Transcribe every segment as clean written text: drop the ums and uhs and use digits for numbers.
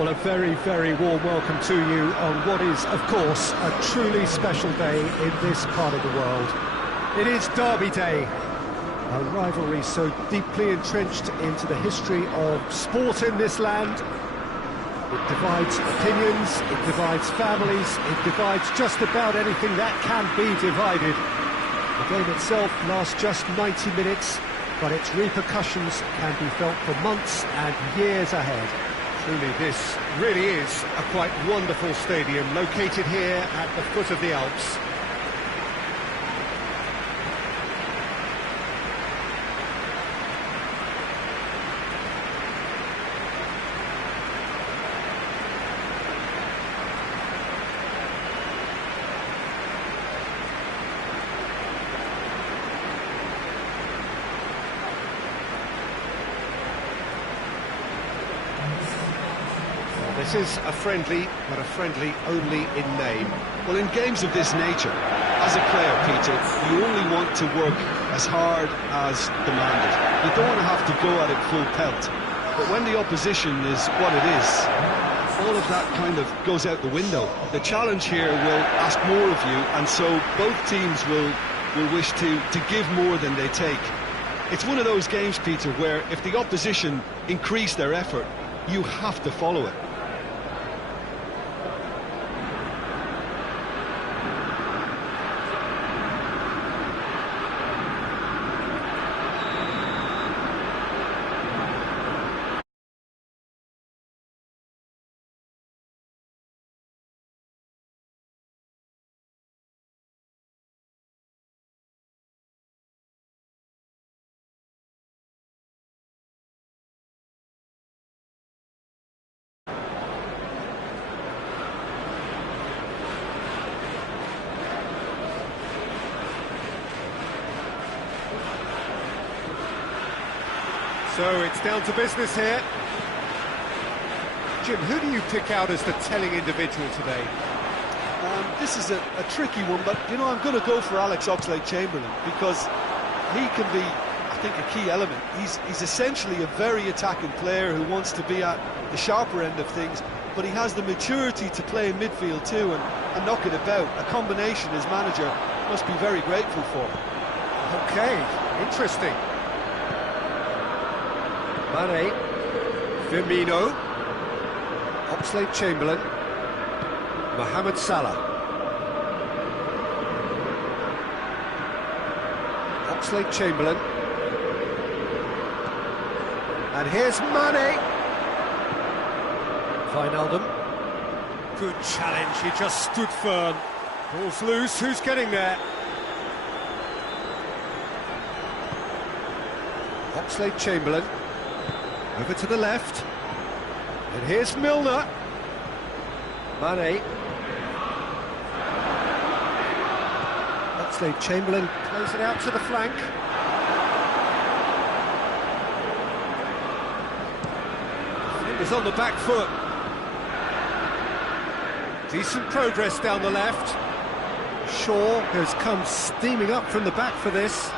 Well, a very, very warm welcome to you on what is, of course, a truly special day in this part of the world. It is Derby Day, a rivalry so deeply entrenched into the history of sport in this land. It divides opinions, it divides families, it divides just about anything that can be divided. The game itself lasts just 90 minutes, but its repercussions can be felt for months and years ahead. Truly, this really is a quite wonderful stadium, located here at the foot of the Alps. This is a friendly, but a friendly only in name. Well, in games of this nature, as a player, Peter, you only want to work as hard as demanded. You don't want to have to go at it full pelt. But when the opposition is what it is, all of that kind of goes out the window. The challenge here will ask more of you, and so both teams will wish to give more than they take. It's one of those games, Peter, where if the opposition increase their effort, you have to follow it. So it's down to business here. Jim, who do you pick out as the telling individual today? This is a tricky one, but, you know, I'm going to go for Alex Oxlade-Chamberlain because he can be, I think, a key element. He's essentially a very attacking player who wants to be at the sharper end of things, but he has the maturity to play in midfield too and knock it about, a combination his manager must be very grateful for. Okay, interesting. Mane, Firmino, Oxlade-Chamberlain, Mohamed Salah. Oxlade-Chamberlain. And here's Mane. Wijnaldum. Good challenge, he just stood firm. Ball's loose, who's getting there? Oxlade-Chamberlain. Over to the left, and here's Milner. Mane. Oxlade-Chamberlain plays it out to the flank. Is on the back foot. Decent progress down the left. Shaw has come steaming up from the back for this.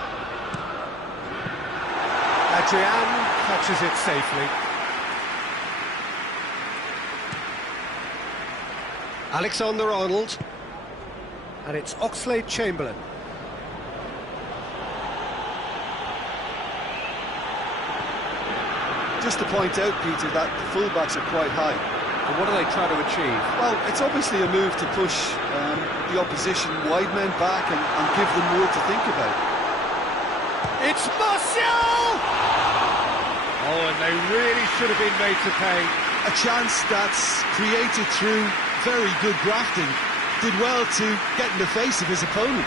Adrian catches it safely. Alexander-Arnold. And it's Oxlade-Chamberlain. Just to point out, Peter, that the fullbacks are quite high. And what are they trying to achieve? Well, it's obviously a move to push the opposition wide men back and give them more to think about. It's Martial! Oh, and they really should have been made to pay. A chance that's created through very good grafting. Did well to get in the face of his opponent.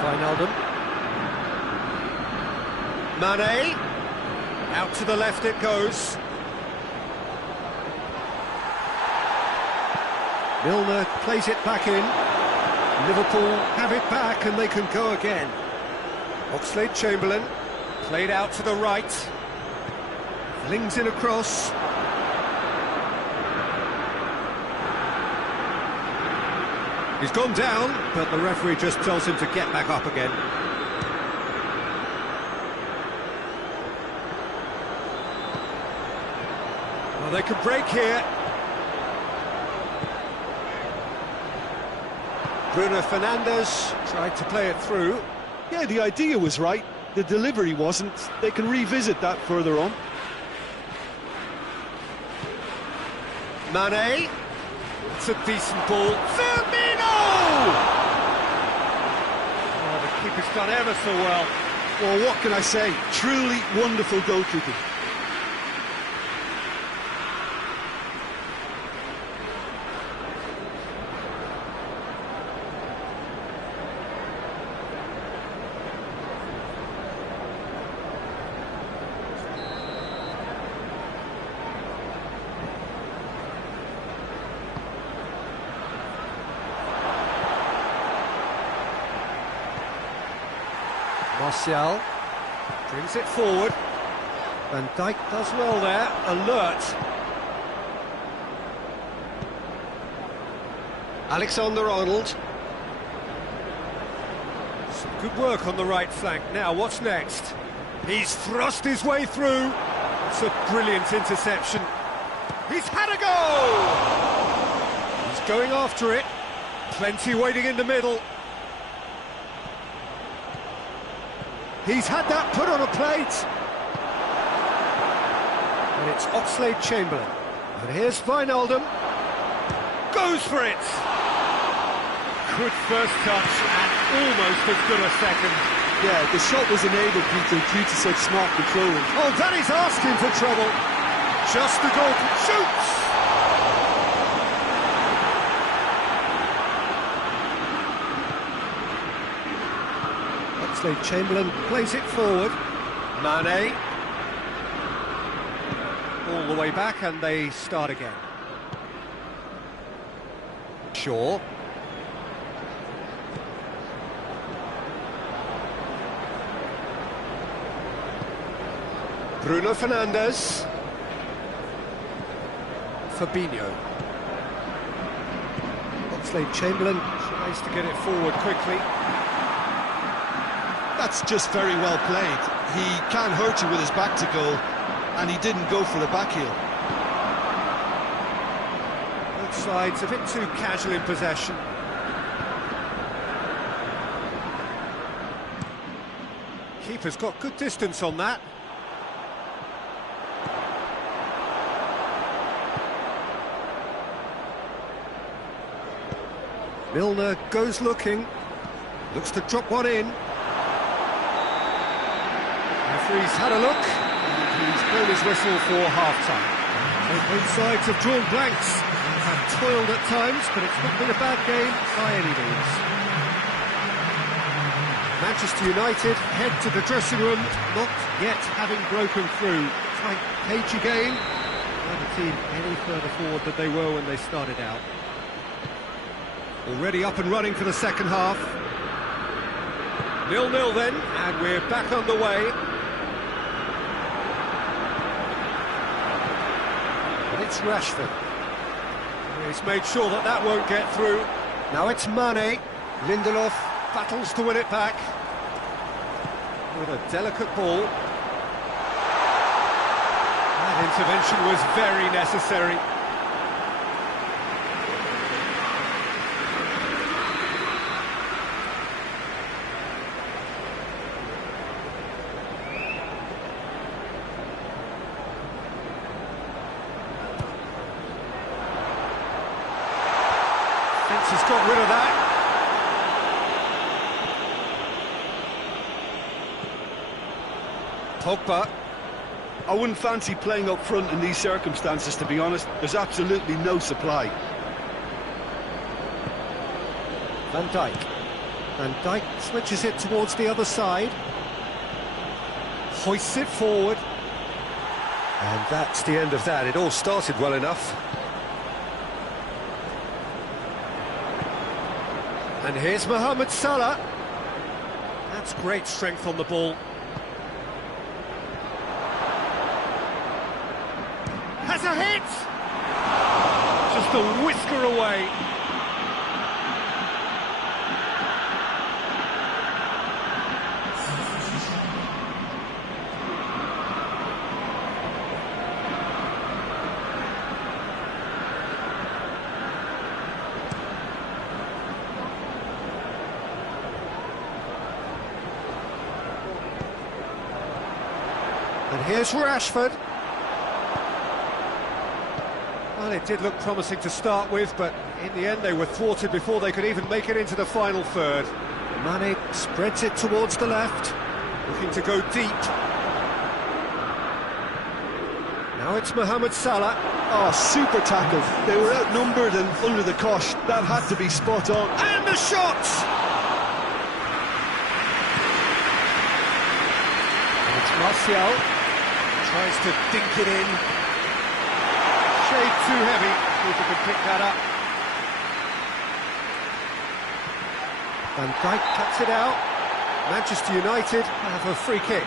Wijnaldum. Mane. Out to the left it goes. Milner plays it back in. Liverpool have it back and they can go again. Oxlade-Chamberlain played out to the right. Flings in a cross. He's gone down, but the referee just tells him to get back up again. Well, they can break here. Bruno Fernandes tried to play it through. Yeah, the idea was right. The delivery wasn't. They can revisit that further on. Mane. It's a decent ball. Firmino! Oh, the keeper's done ever so well. Well, what can I say? Truly wonderful goalkeeping. Martial brings it forward. Van Dijk does well there, alert. Alexander-Arnold. Some good work on the right flank. Now, what's next? He's thrust his way through. It's a brilliant interception. He's had a go! He's going after it. Plenty waiting in the middle. He's had that put on a plate. And it's Oxlade-Chamberlain. And here's Wijnaldum. Goes for it. Good first touch and almost as good a second. Yeah, the shot was enabled, Peter, due to such smart control. Oh, Danny's asking for trouble. Just the goal. Shoots! Oxlade-Chamberlain plays it forward. Mane. All the way back and they start again. Shaw. Bruno Fernandes. Fabinho. Oxlade-Chamberlain tries to get it forward quickly. That's just very well played. He can't hurt you with his back to goal, and he didn't go for the back heel. Both sides a bit too casual in possession. Keeper's got good distance on that. Milner goes looking, looks to drop one in. Referee's had a look, and he's blown his whistle for half-time. Both sides have drawn blanks, have toiled at times, but it's not been a bad game by any means. Manchester United head to the dressing room, not yet having broken through. Tight, cagey game. Neither team any further forward than they were when they started out. Already up and running for the second half. 0-0 then, and we're back underway. And it's Rashford. He's made sure that that won't get through. Now it's Mane. Lindelof battles to win it back. With a delicate ball. That intervention was very necessary. Has got rid of that. Pogba. I wouldn't fancy playing up front in these circumstances, to be honest. There's absolutely no supply. Van Dijk. Van Dijk switches it towards the other side. Hoists it forward. And that's the end of that. It all started well enough. And here's Mohamed Salah. That's great strength on the ball. Has a hit! Just a whisker away. here's Rashford. Well, it did look promising to start with, but in the end they were thwarted before they could even make it into the final third. Mane spreads it towards the left, looking to go deep. Now it's Mohamed Salah. Oh, super tackle. They were outnumbered and under the cosh. That had to be spot on. And the shot! It's Martial. Tries to dink it in. Shade too heavy. Keeper can pick that up. Van Dijk cuts it out. Manchester United have a free kick.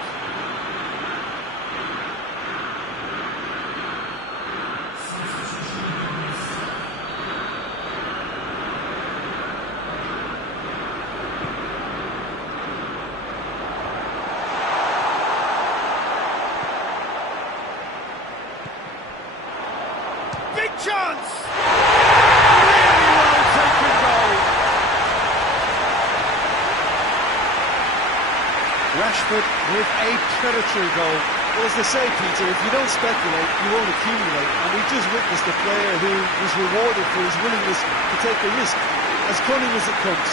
Big chance! Really well taken goal. Rashford with a predatory goal. Well, as they say, Peter, if you don't speculate, you won't accumulate. And we've just witnessed a player who was rewarded for his willingness to take a risk, as cunning as it comes.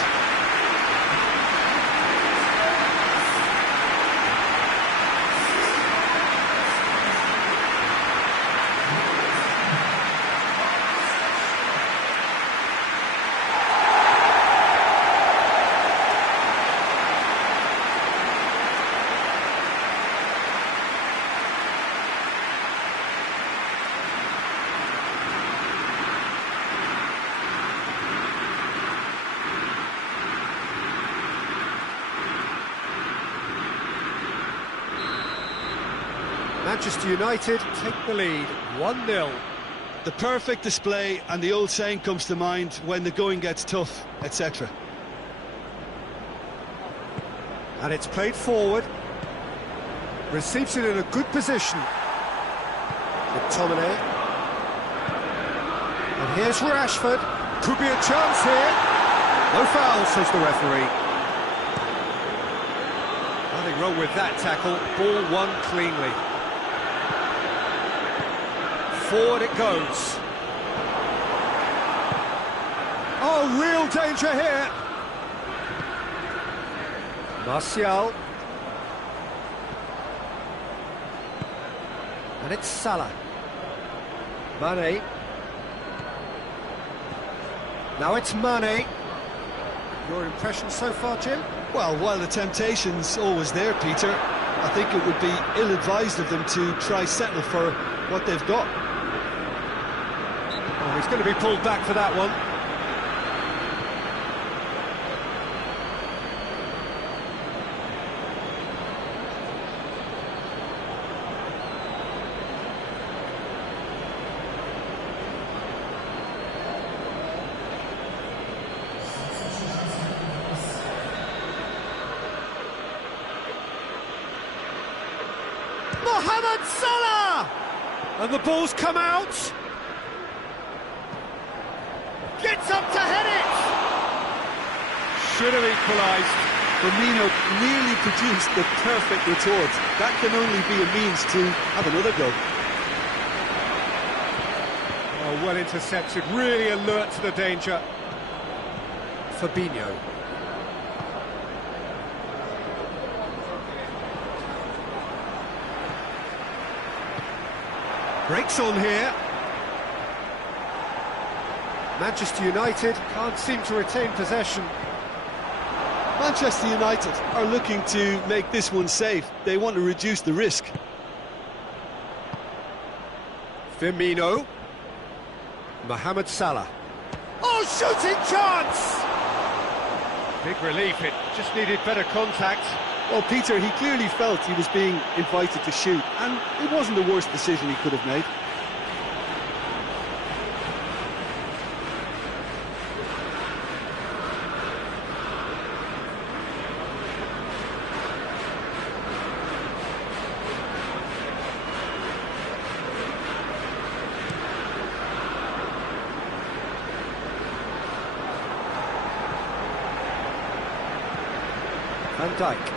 Manchester United take the lead, 1-0. The perfect display, and the old saying comes to mind: when the going gets tough, etc. And it's played forward. Receives it in a good position. McTominay. And here's Rashford. Could be a chance here. No foul, says the referee. Nothing wrong with that tackle. Ball won cleanly. Forward it goes. Oh, real danger here. Martial. And it's Salah. Mane. Now it's Mane. Your impression so far, Jim? Well, while the temptation's always there, Peter, I think it would be ill-advised of them to try settle for what they've got. Oh, he's going to be pulled back for that one. Mohamed Salah! And the ball's come out. Gets up to head it! Should have equalised. Firmino nearly produced the perfect retort. That can only be a means to have another go. Oh, well intercepted, really alert to the danger. Fabinho. Breaks on here. Manchester United can't seem to retain possession. Manchester United are looking to make this one safe. They want to reduce the risk. Firmino. Mohamed Salah. Oh, shooting chance! Big relief, it just needed better contact. Well, Peter, he clearly felt he was being invited to shoot, and it wasn't the worst decision he could have made. Van Dijk.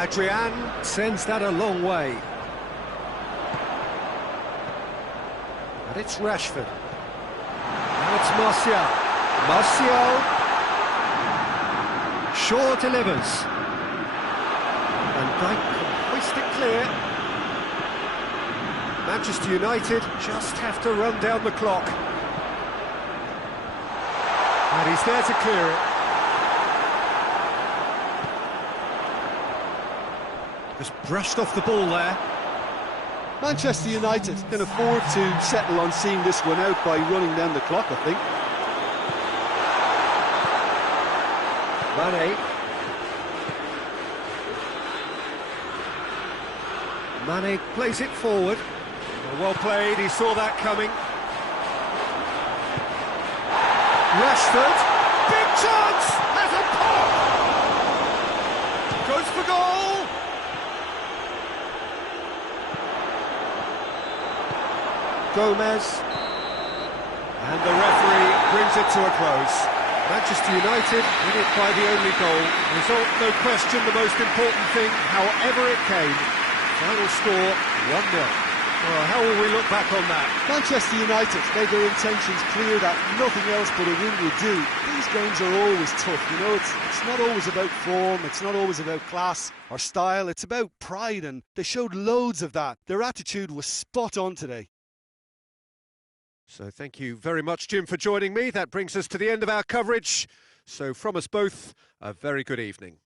Adrian sends that a long way. And it's Rashford. Now it's Martial. Martial. Shaw delivers. And Dyke can hoist it clear. Manchester United just have to run down the clock. And he's there to clear it. Just brushed off the ball there. Manchester United can afford to settle on seeing this one out by running down the clock, I think. Mane plays it forward. Well played, he saw that coming. Rashford, big chance, has a pop! Goes for goal! Gomez, and the referee brings it to a close. Manchester United win it by the only goal. Result, no question, the most important thing, however it came. Final score, 1-0. Well, how will we look back on that? Manchester United made their intentions clear that nothing else but a win would do. These games are always tough, you know, it's not always about form, it's not always about class or style, it's about pride, and they showed loads of that. Their attitude was spot on today. So thank you very much, Jim, for joining me. That brings us to the end of our coverage. So from us both, a very good evening.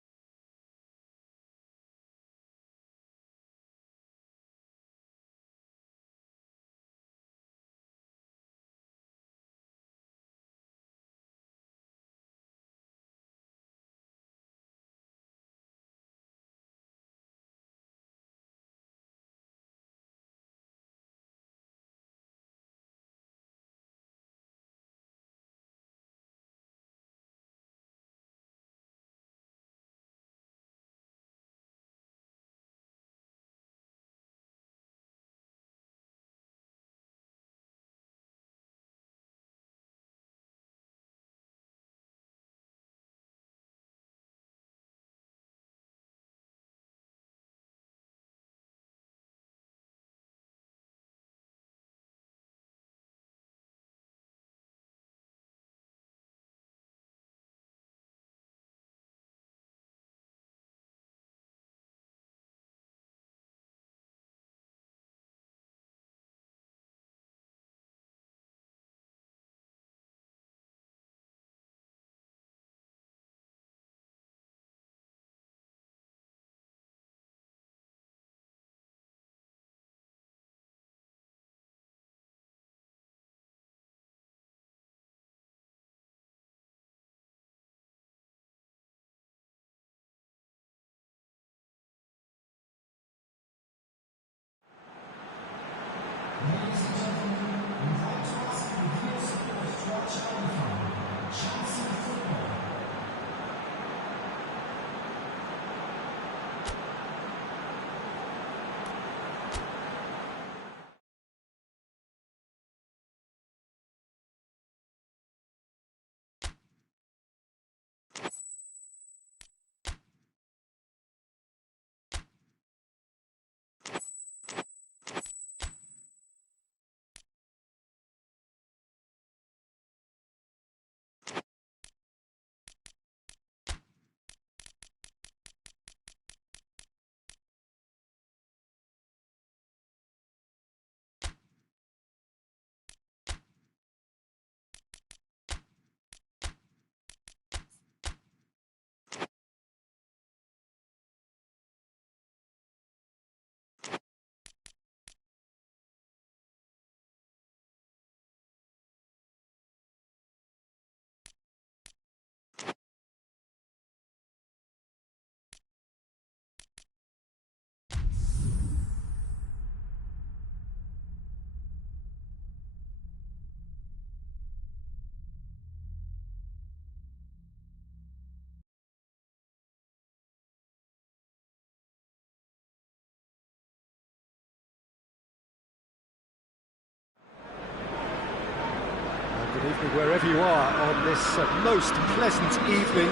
Good evening wherever you are on this most pleasant evening.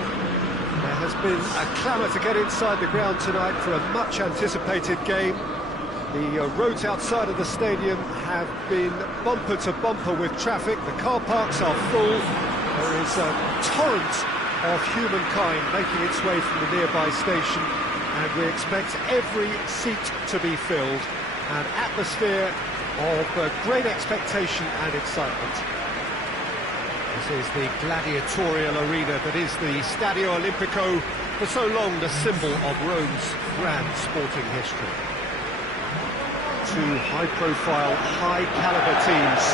There has been a clamour to get inside the ground tonight for a much-anticipated game. The roads outside of the stadium have been bumper to bumper with traffic. The car parks are full. There is a torrent of humankind making its way from the nearby station, and we expect every seat to be filled. An atmosphere of great expectation and excitement. This is the gladiatorial arena that is the Stadio Olimpico, for so long the symbol of Rome's grand sporting history. Two high-profile, high-caliber teams.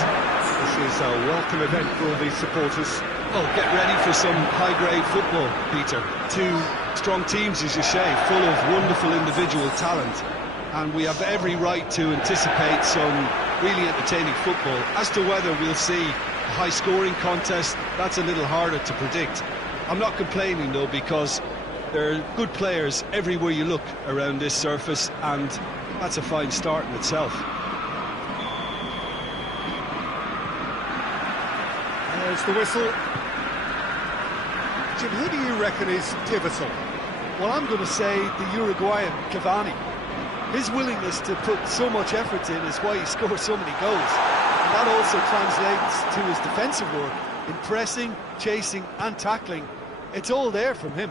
This is a welcome event for all these supporters. Oh, get ready for some high-grade football, Peter. Two strong teams, as you say, full of wonderful individual talent. And we have every right to anticipate some really entertaining football. As to whether we'll see a high-scoring contest, that's a little harder to predict. I'm not complaining, though, because there are good players everywhere you look around this surface, and that's a fine start in itself. There's the whistle. Jim, who do you reckon is pivotal? Well, I'm going to say the Uruguayan Cavani. His willingness to put so much effort in is why he scores so many goals. And that also translates to his defensive work in pressing, chasing and tackling. It's all there from him.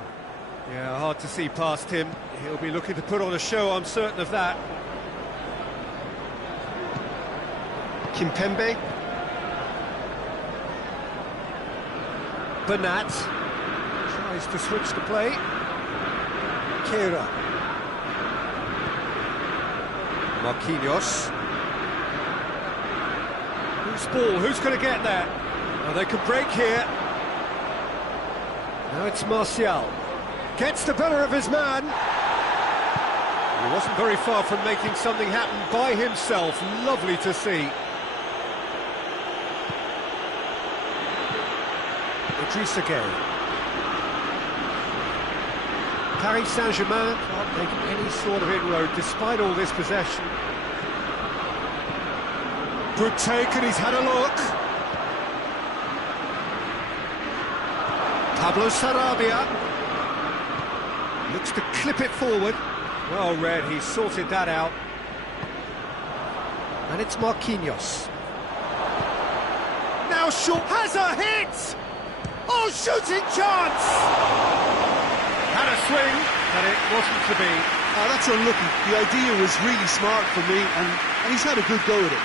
Yeah, hard to see past him. He'll be looking to put on a show, I'm certain of that. Kimpembe. Bernat tries to switch the play. Kera. Marquinhos. Who's ball? Who's going to get there? Oh, they could break here. Now it's Martial. Gets the better of his man. He wasn't very far from making something happen by himself. Lovely to see. Idrissa Gueye. Paris Saint-Germain can't make any sort of inroad despite all this possession. Good take, and he's had a look. Pablo Sarabia looks to clip it forward. Well read, he sorted that out. And it's Marquinhos. Now Shaw has a hit! Oh, shooting chance! Had a swing, but it wasn't to be. Oh, that's unlucky. The idea was really smart for me, and he's had a good go at it.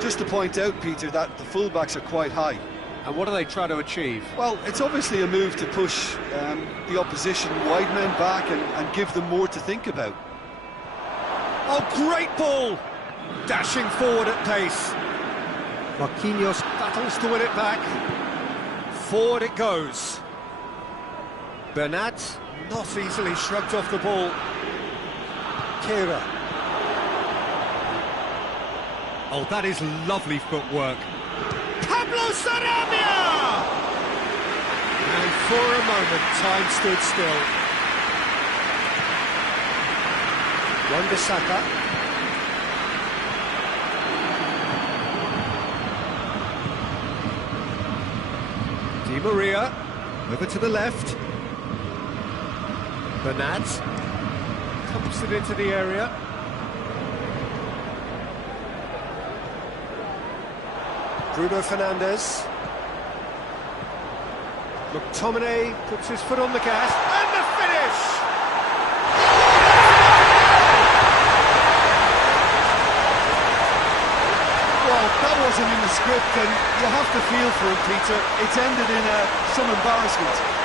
Just to point out, Peter, that the fullbacks are quite high. And what do they try to achieve? Well, it's obviously a move to push the opposition wide men back and give them more to think about. Oh, great ball! Dashing forward at pace. Marquinhos battles to win it back. Forward it goes. Bernat not easily shrugged off the ball. Kera. Oh, that is lovely footwork. Pablo Sarabia! And for a moment, time stood still. Wan-Bissaka. Di Maria, over to the left. Bernat pumps it into the area. Bruno Fernandes. McTominay puts his foot on the gas, and the finish! Well, that wasn't in the script, and you have to feel for it, Peter. It's ended in some embarrassment.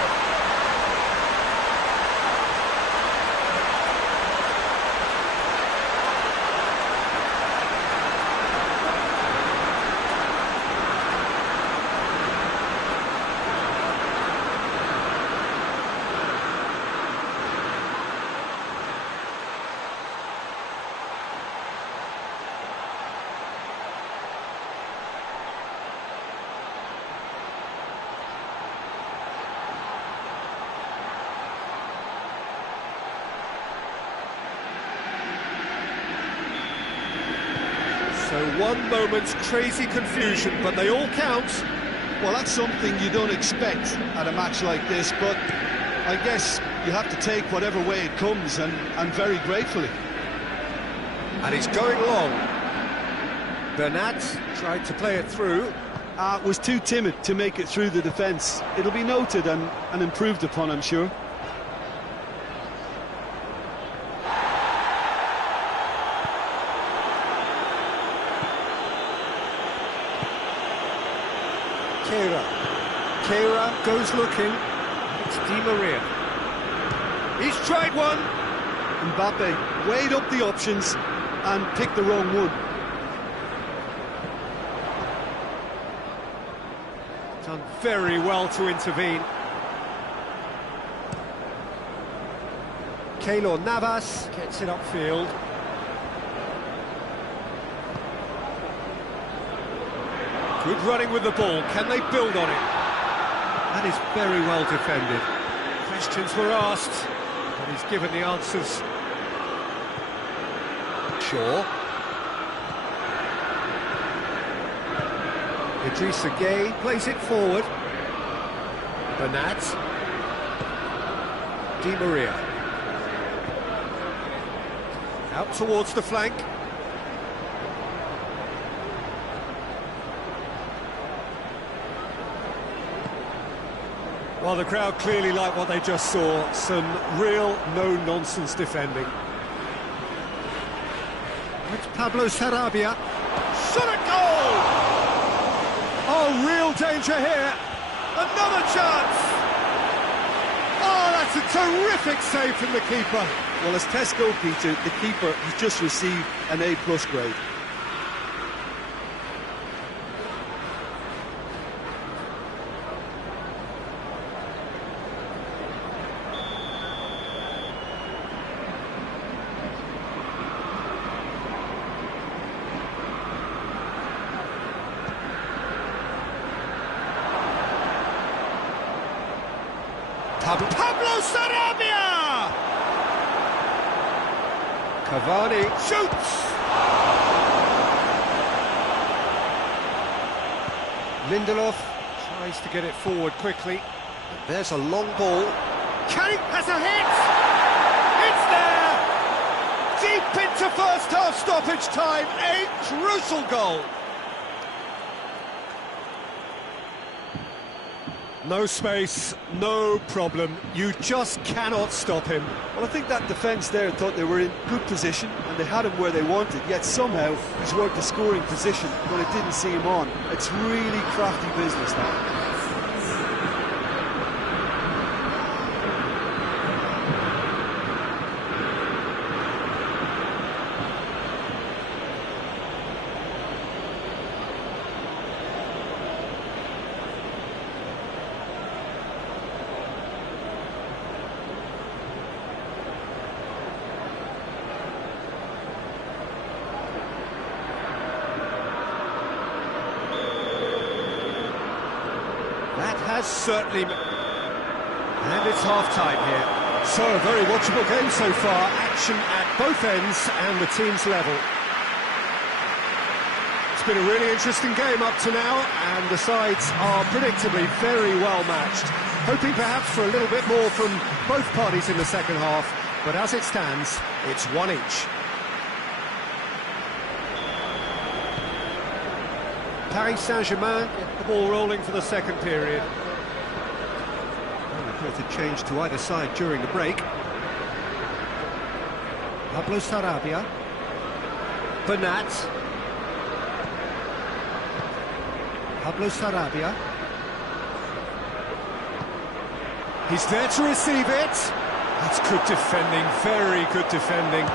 So one moment's crazy confusion, but they all count. Well, that's something you don't expect at a match like this, but I guess you have to take whatever way it comes, and very gratefully. And he's going long. Bernat tried to play it through. Was too timid to make it through the defence. It'll be noted and improved upon, I'm sure. Keira goes looking. It's Di Maria. He's tried one. Mbappe weighed up the options and picked the wrong one. Done very well to intervene. Keylor Navas gets it upfield. Good running with the ball. Can they build on it? That is very well defended. Questions were asked, but he's given the answers. Shaw. Idrissa Gueye plays it forward. Bernat. Di Maria. Out towards the flank. Well, the crowd clearly like what they just saw. Some real no-nonsense defending. It's Pablo Sarabia. Shot at goal! Oh, real danger here. Another chance! Oh, that's a terrific save from the keeper. Well, as tests go, Peter, the keeper has just received an A+ grade. Pablo Sarabia! Cavani shoots! Lindelof tries to get it forward quickly. There's a long ball. Can has a hit! It's there! Deep into first half stoppage time. A crucial goal. No space, no problem. You just cannot stop him. Well, I think that defence there thought they were in good position and they had him where they wanted, yet somehow he's worked the scoring position when it didn't see him on. It's really crafty business, that. That has certainly... And it's half-time here. So, a very watchable game so far. Action at both ends and the team's level. It's been a really interesting game up to now, and the sides are predictably very well matched. Hoping perhaps for a little bit more from both parties in the second half, but as it stands, it's one each. Paris Saint-Germain get the ball rolling for the second period. Both had changed to either side during the break. Pablo Sarabia. Bernat. Pablo Sarabia. He's there to receive it. That's good defending, very good defending.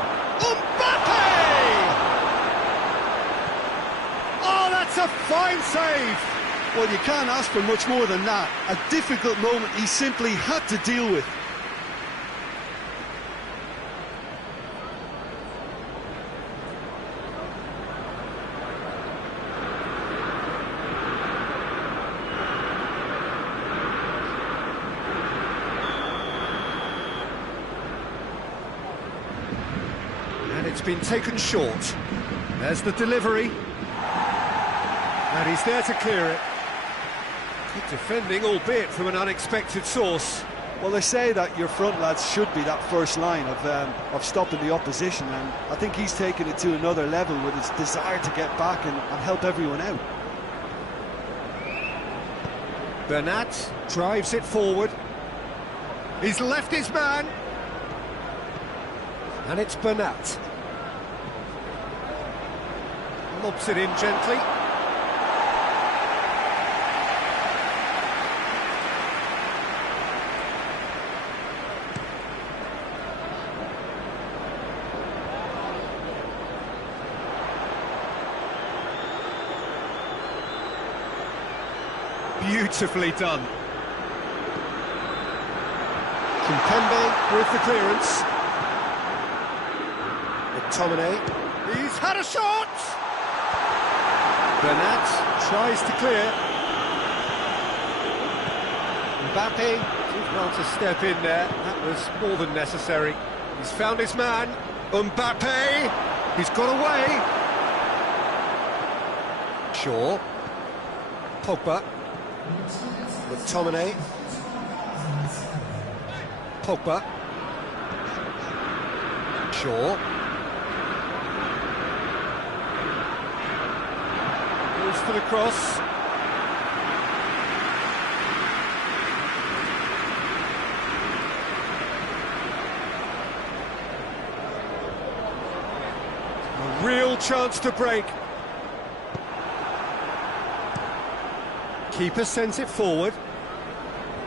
That's a fine save! Well, you can't ask for much more than that. A difficult moment he simply had to deal with. And it's been taken short. There's the delivery. And he's there to clear it. Good defending, albeit from an unexpected source. Well, they say that your front lads should be that first line of stopping the opposition, and I think he's taken it to another level with his desire to get back and help everyone out. Bernat drives it forward. He's left his man. And it's Bernat. Lobs it in gently. Beautifully done. Kimpembe with the clearance. McTominay. He's had a shot! Bernat tries to clear. Mbappe did well to step in there. That was more than necessary. He's found his man. Mbappe! He's got away. Shaw. Pogba. McTominay. Pogba. Shaw. Goes for the cross. A real chance to break. Keeper sends it forward.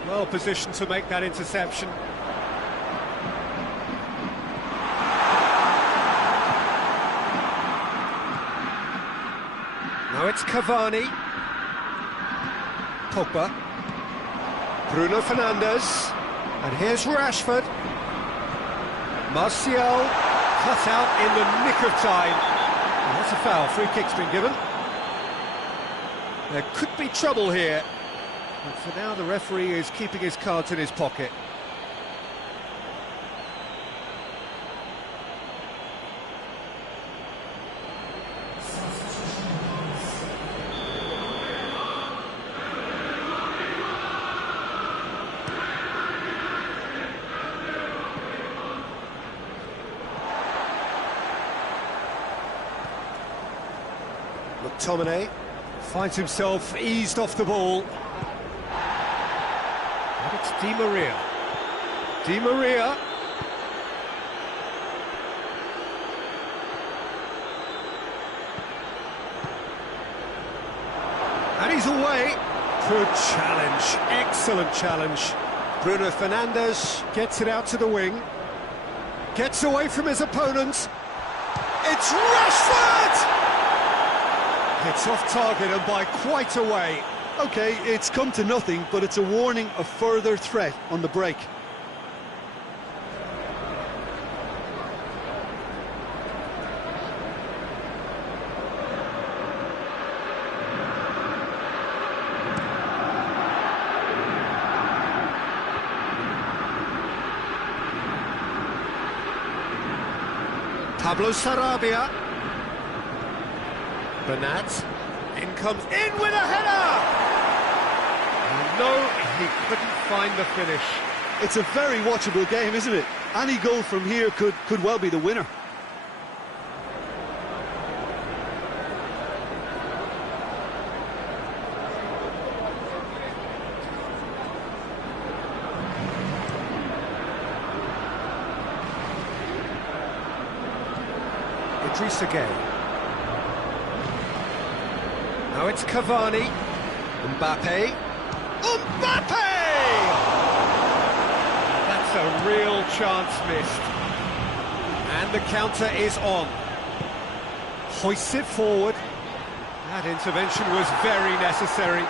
Well positioned to make that interception. Now it's Cavani. Pogba. Bruno Fernandes. And here's Rashford. Martial cut out in the nick of time. And that's a foul. Free kick's been given. There could be trouble here. But for now, the referee is keeping his cards in his pocket. McTominay finds himself eased off the ball. And it's Di Maria. Di Maria. And he's away. Good challenge. Excellent challenge. Bruno Fernandes gets it out to the wing. Gets away from his opponent. It's Rashford! It's off target and by quite a way. OK, it's come to nothing, but it's a warning of further threat on the break. Pablo Sarabia. Bernat. In comes in with a header! No, he couldn't find the finish. It's a very watchable game, isn't it? Any goal from here could well be the winner. Idrissa Gueye. Now it's Cavani. Mbappe. Mbappe! That's a real chance missed. And the counter is on. Hoists it forward. That intervention was very necessary.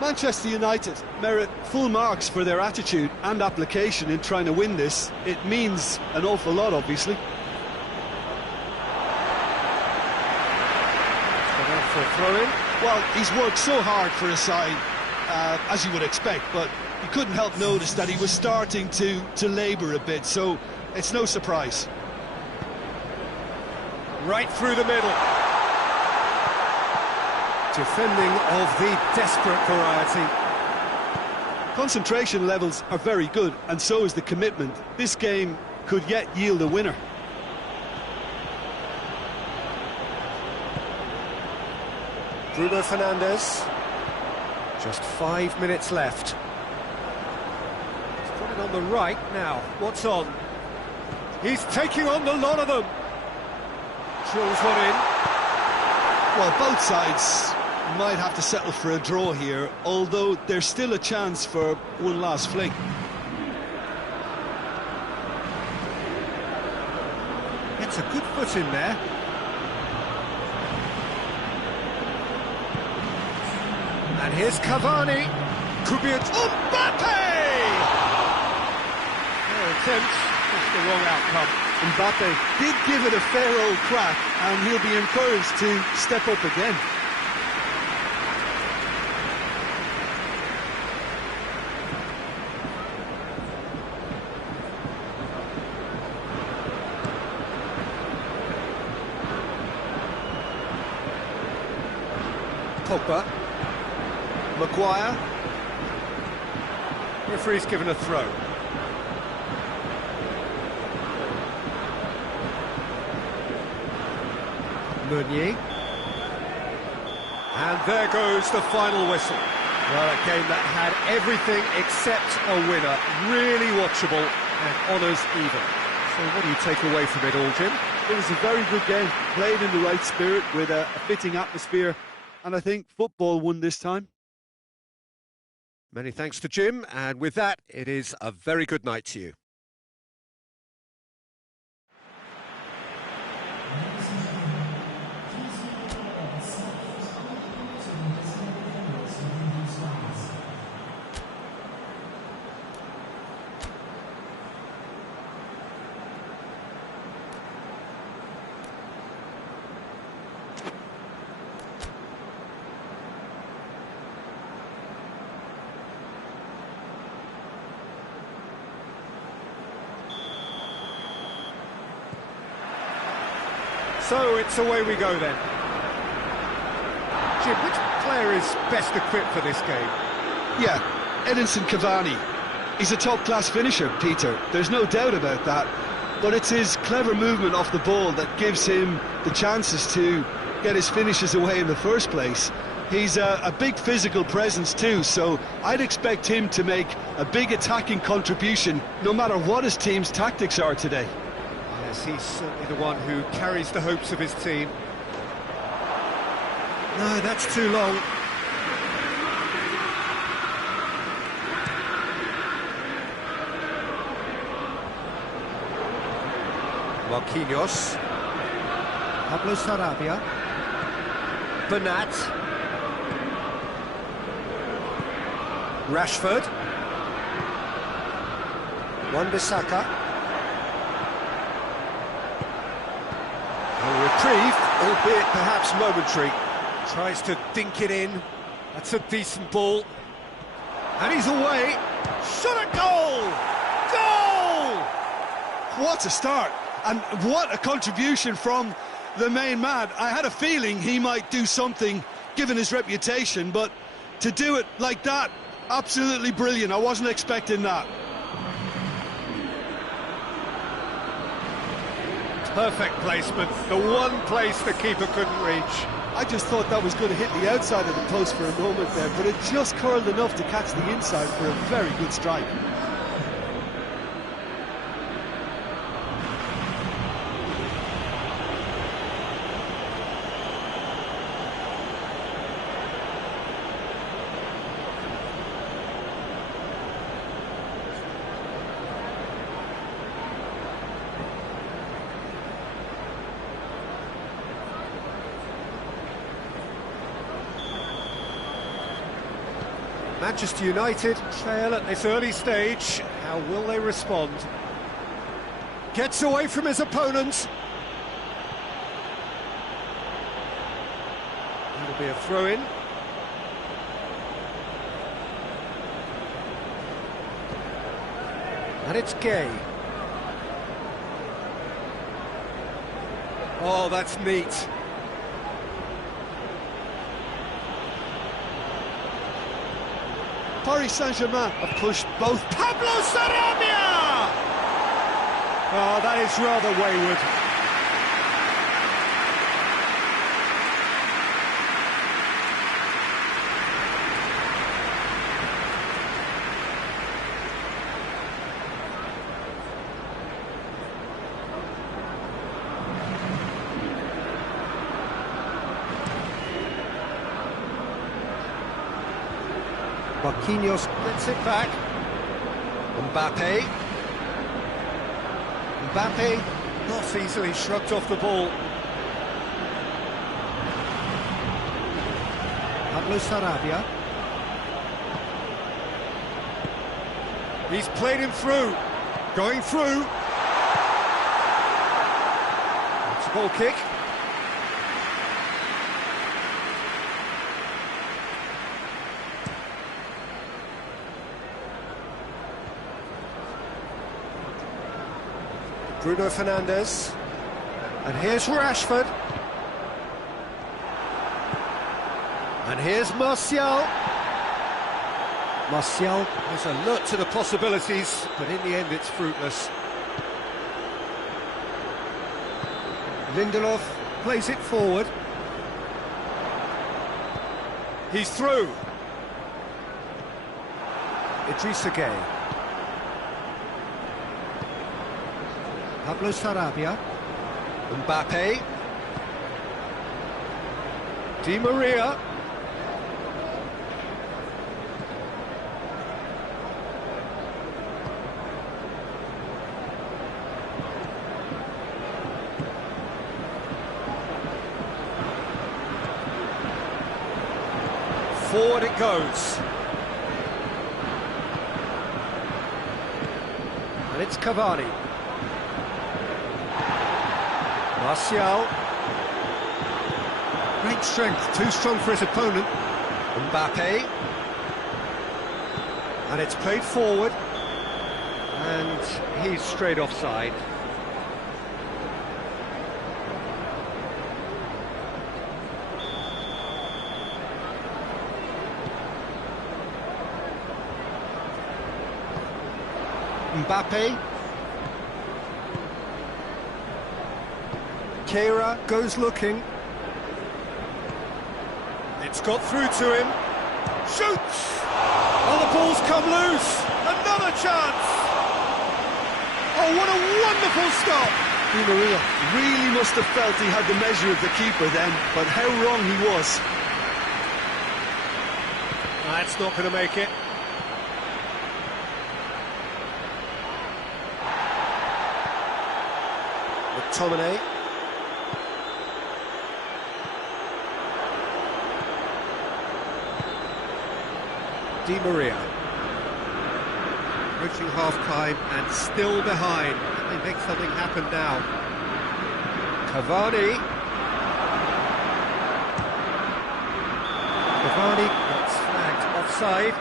Manchester United merit full marks for their attitude and application in trying to win this. It means an awful lot, obviously. For a throw-in. Well, he's worked so hard for his side, as you would expect, but you couldn't help notice that he was starting to labour a bit, so it's no surprise. Right through the middle. Defending of the desperate variety. Concentration levels are very good, and so is the commitment. This game could yet yield a winner. Bruno Fernandes. Just 5 minutes left. He's put it on the right now. What's on? He's taking on the lot of them. Drills one in. Well, both sides might have to settle for a draw here, although there's still a chance for one last fling. Gets a good foot in there. And here's Cavani. Could be a... Mbappe! No attempt, just the wrong outcome. Mbappe did give it a fair old crack, and he'll be encouraged to step up again. Pogba. Maguire. Referee's given a throw. Meunier. And there goes the final whistle. Well, a game that had everything except a winner. Really watchable and honours even. So what do you take away from it all, Jim? It was a very good game, played in the right spirit with a fitting atmosphere, and I think football won this time. Many thanks to Jim, and with that, it is a very good night to you. So it's away we go then. Jim, which player is best equipped for this game? Yeah, Edinson Cavani. He's a top-class finisher, Peter. There's no doubt about that. But it's his clever movement off the ball that gives him the chances to get his finishes away in the first place. He's a big physical presence too, so I'd expect him to make a big attacking contribution no matter what his team's tactics are today. Yes, he's certainly the one who carries the hopes of his team. No, that's too long. Marquinhos. Pablo Sarabia. Bernat. Rashford. Wan-Bissaka. A reprieve, albeit perhaps momentary. Tries to dink it in. That's a decent ball. And he's away. Shot a goal! Goal! What a start! And what a contribution from the main man. I had a feeling he might do something, given his reputation, but to do it like that, absolutely brilliant. I wasn't expecting that. Perfect placement, the one place the keeper couldn't reach. I just thought that was going to hit the outside of the post for a moment there, but it just curled enough to catch the inside for a very good strike. Manchester United trail at this early stage. How will they respond? Gets away from his opponent. That'll be a throw-in. And it's Gay. Oh, that's neat. Paris Saint-Germain have pushed both. Pablo Sarabia! Oh, that is rather wayward. Marquinhos gets it back. Mbappe. Mbappe not easily shrugged off the ball. Pablo Sarabia. He's played him through. Going through. It's a ball kick. Bruno Fernandes, and here's Rashford, and here's Martial. Martial was alert to the possibilities, but in the end it's fruitless. Lindelof plays it forward. He's through. Idrissa Gueye. Pablo Sarabia. Mbappe. Di Maria. Forward it goes. And it's Cavani. Martial. Great strength, too strong for his opponent. Mbappe. And it's played forward. And he's straight offside. Mbappe. Keira goes looking. It's got through to him. Shoots! Oh, the ball's come loose. Another chance. Oh, what a wonderful stop. Di Maria really must have felt he had the measure of the keeper then, but how wrong he was. That's not going to make it. McTominay. Di Maria. Approaching half-time and still behind. Can they make something happen now? Cavani. Cavani gets flagged offside.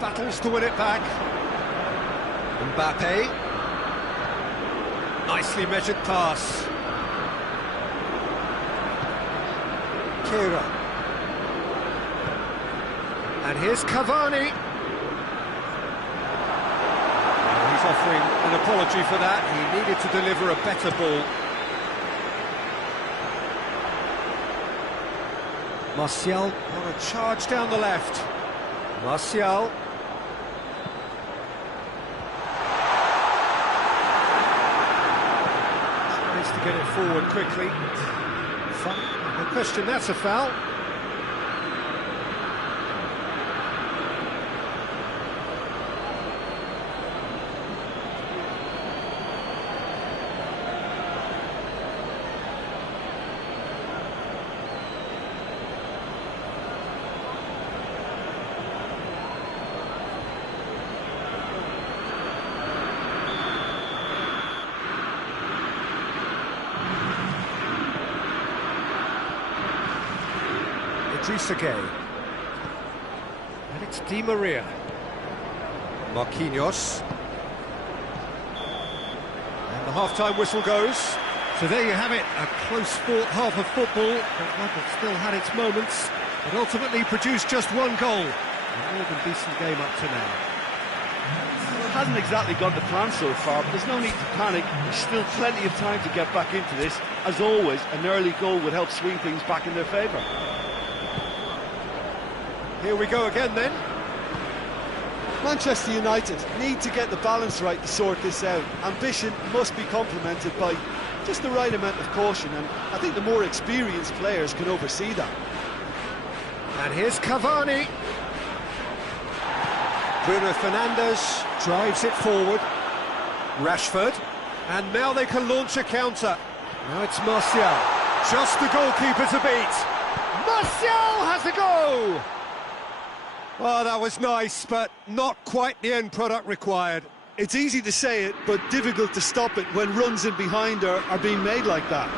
Battles to win it back. Mbappe. Nicely measured pass. Keira. And here's Cavani. Oh, he's offering an apology for that. He needed to deliver a better ball. Martial on a charge down the left. Martial. Tries to get it forward quickly. No question, that's a foul. Idrissa Gueye. And it's Di Maria. Marquinhos. And the half-time whistle goes. So there you have it, a close-fought half of football, but one that still had its moments, but ultimately produced just one goal. A more than decent game up to now. Well, it hasn't exactly gone to plan so far, but there's no need to panic. There's still plenty of time to get back into this. As always, an early goal would help swing things back in their favour. Here we go again then. Manchester United need to get the balance right to sort this out. Ambition must be complemented by just the right amount of caution, and I think the more experienced players can oversee that. And here's Cavani. Bruno Fernandes drives it forward. Rashford. And now they can launch a counter. Now it's Martial. Just the goalkeeper to beat. Martial has a go! Oh, that was nice, but not quite the end product required. It's easy to say it, but difficult to stop it when runs in behind are being made like that.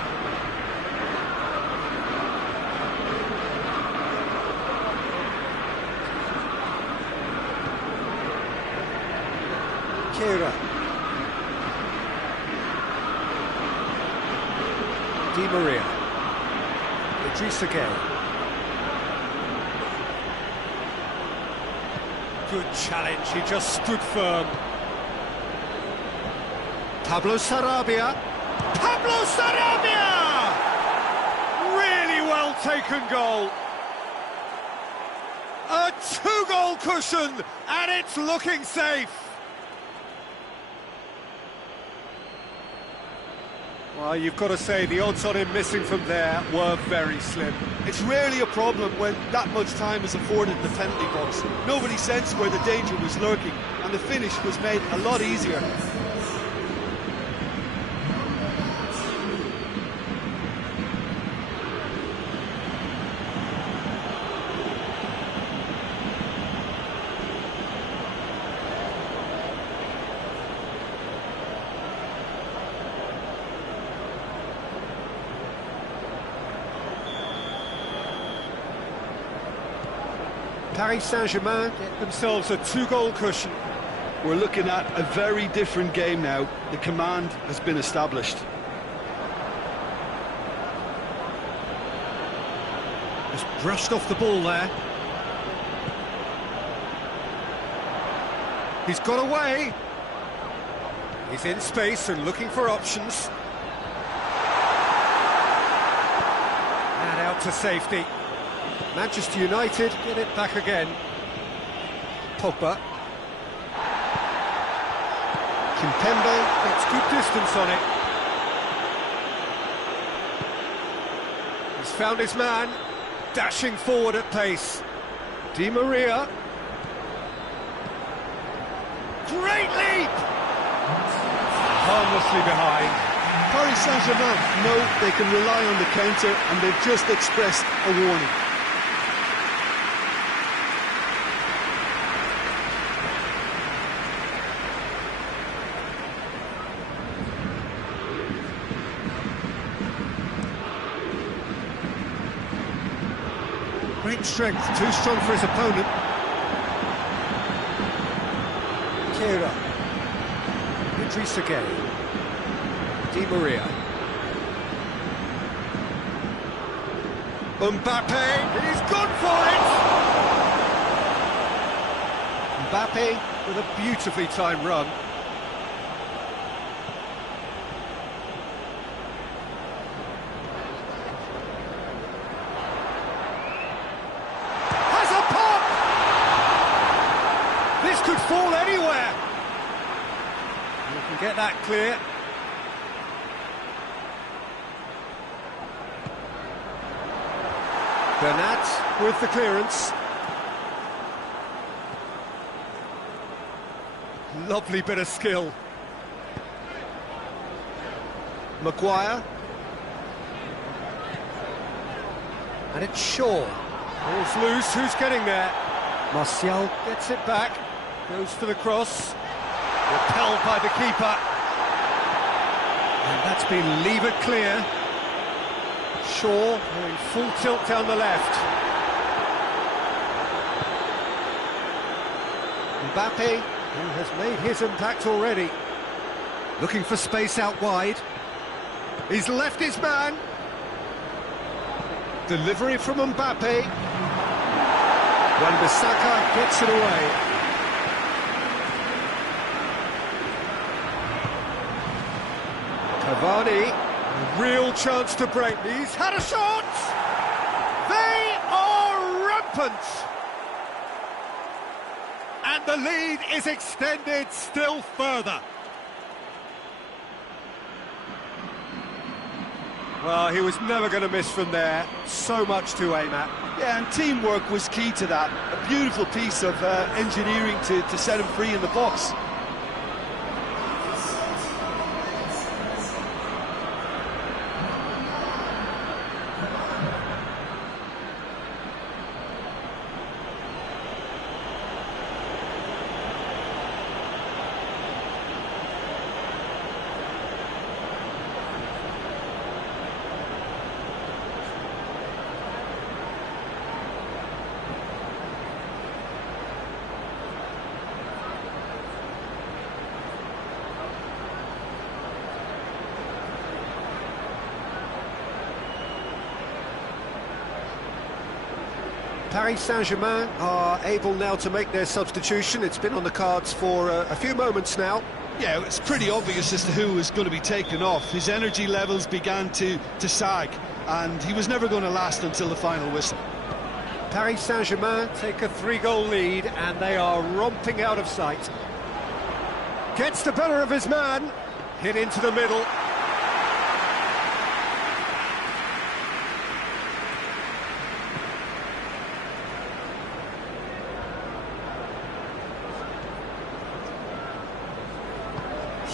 Kira. Di Maria. Idrissa Gueye. Good challenge, he just stood firm. Pablo Sarabia. Pablo Sarabia! Really well taken goal. A two-goal cushion, and it's looking safe. Well, you've got to say the odds on him missing from there were very slim. It's rarely a problem when that much time is afforded in the penalty box. Nobody sensed where the danger was lurking, and the finish was made a lot easier. Paris Saint-Germain get themselves a two-goal cushion. We're looking at a very different game now. The command has been established. Just brushed off the ball there. He's got away. He's in space and looking for options. And out to safety. Manchester United get it back again. Pogba. Kimpembe gets good distance on it. He's found his man, dashing forward at pace. Di Maria. Great leap! Harmlessly behind. Paris Saint-Germain know they can rely on the counter, and they've just expressed a warning. Great strength, too strong for his opponent. Kira. Idrissa Gueye. Di Maria. Mbappe, he's gone for it! Mbappe with a beautifully timed run. Has a pop! This could fall anywhere. You can get that clear. Bernat with the clearance. Lovely bit of skill. Maguire. And it's Shaw. Ball's loose, who's getting there? Martial gets it back, goes for the cross. Repelled by the keeper. And that's been levered clear. Shaw going full tilt down the left. Mbappe He has made his impact already. Looking for space out wide. He's left his man. Delivery from Mbappe. Wan-Bissaka gets it away. Cavani, a real chance to break. He's had a shot! They are rampant! And the lead is extended still further. Well, he was never going to miss from there. So much to aim at. Yeah, and teamwork was key to that. A beautiful piece of engineering to set him free in the box. Paris Saint-Germain are able now to make their substitution. It's been on the cards for a few moments now. Yeah, it's pretty obvious as to who was going to be taken off. His energy levels began to sag, and he was never going to last until the final whistle. Paris Saint-Germain take a 3-goal lead, and they are romping out of sight. Gets the better of his man, hit into the middle.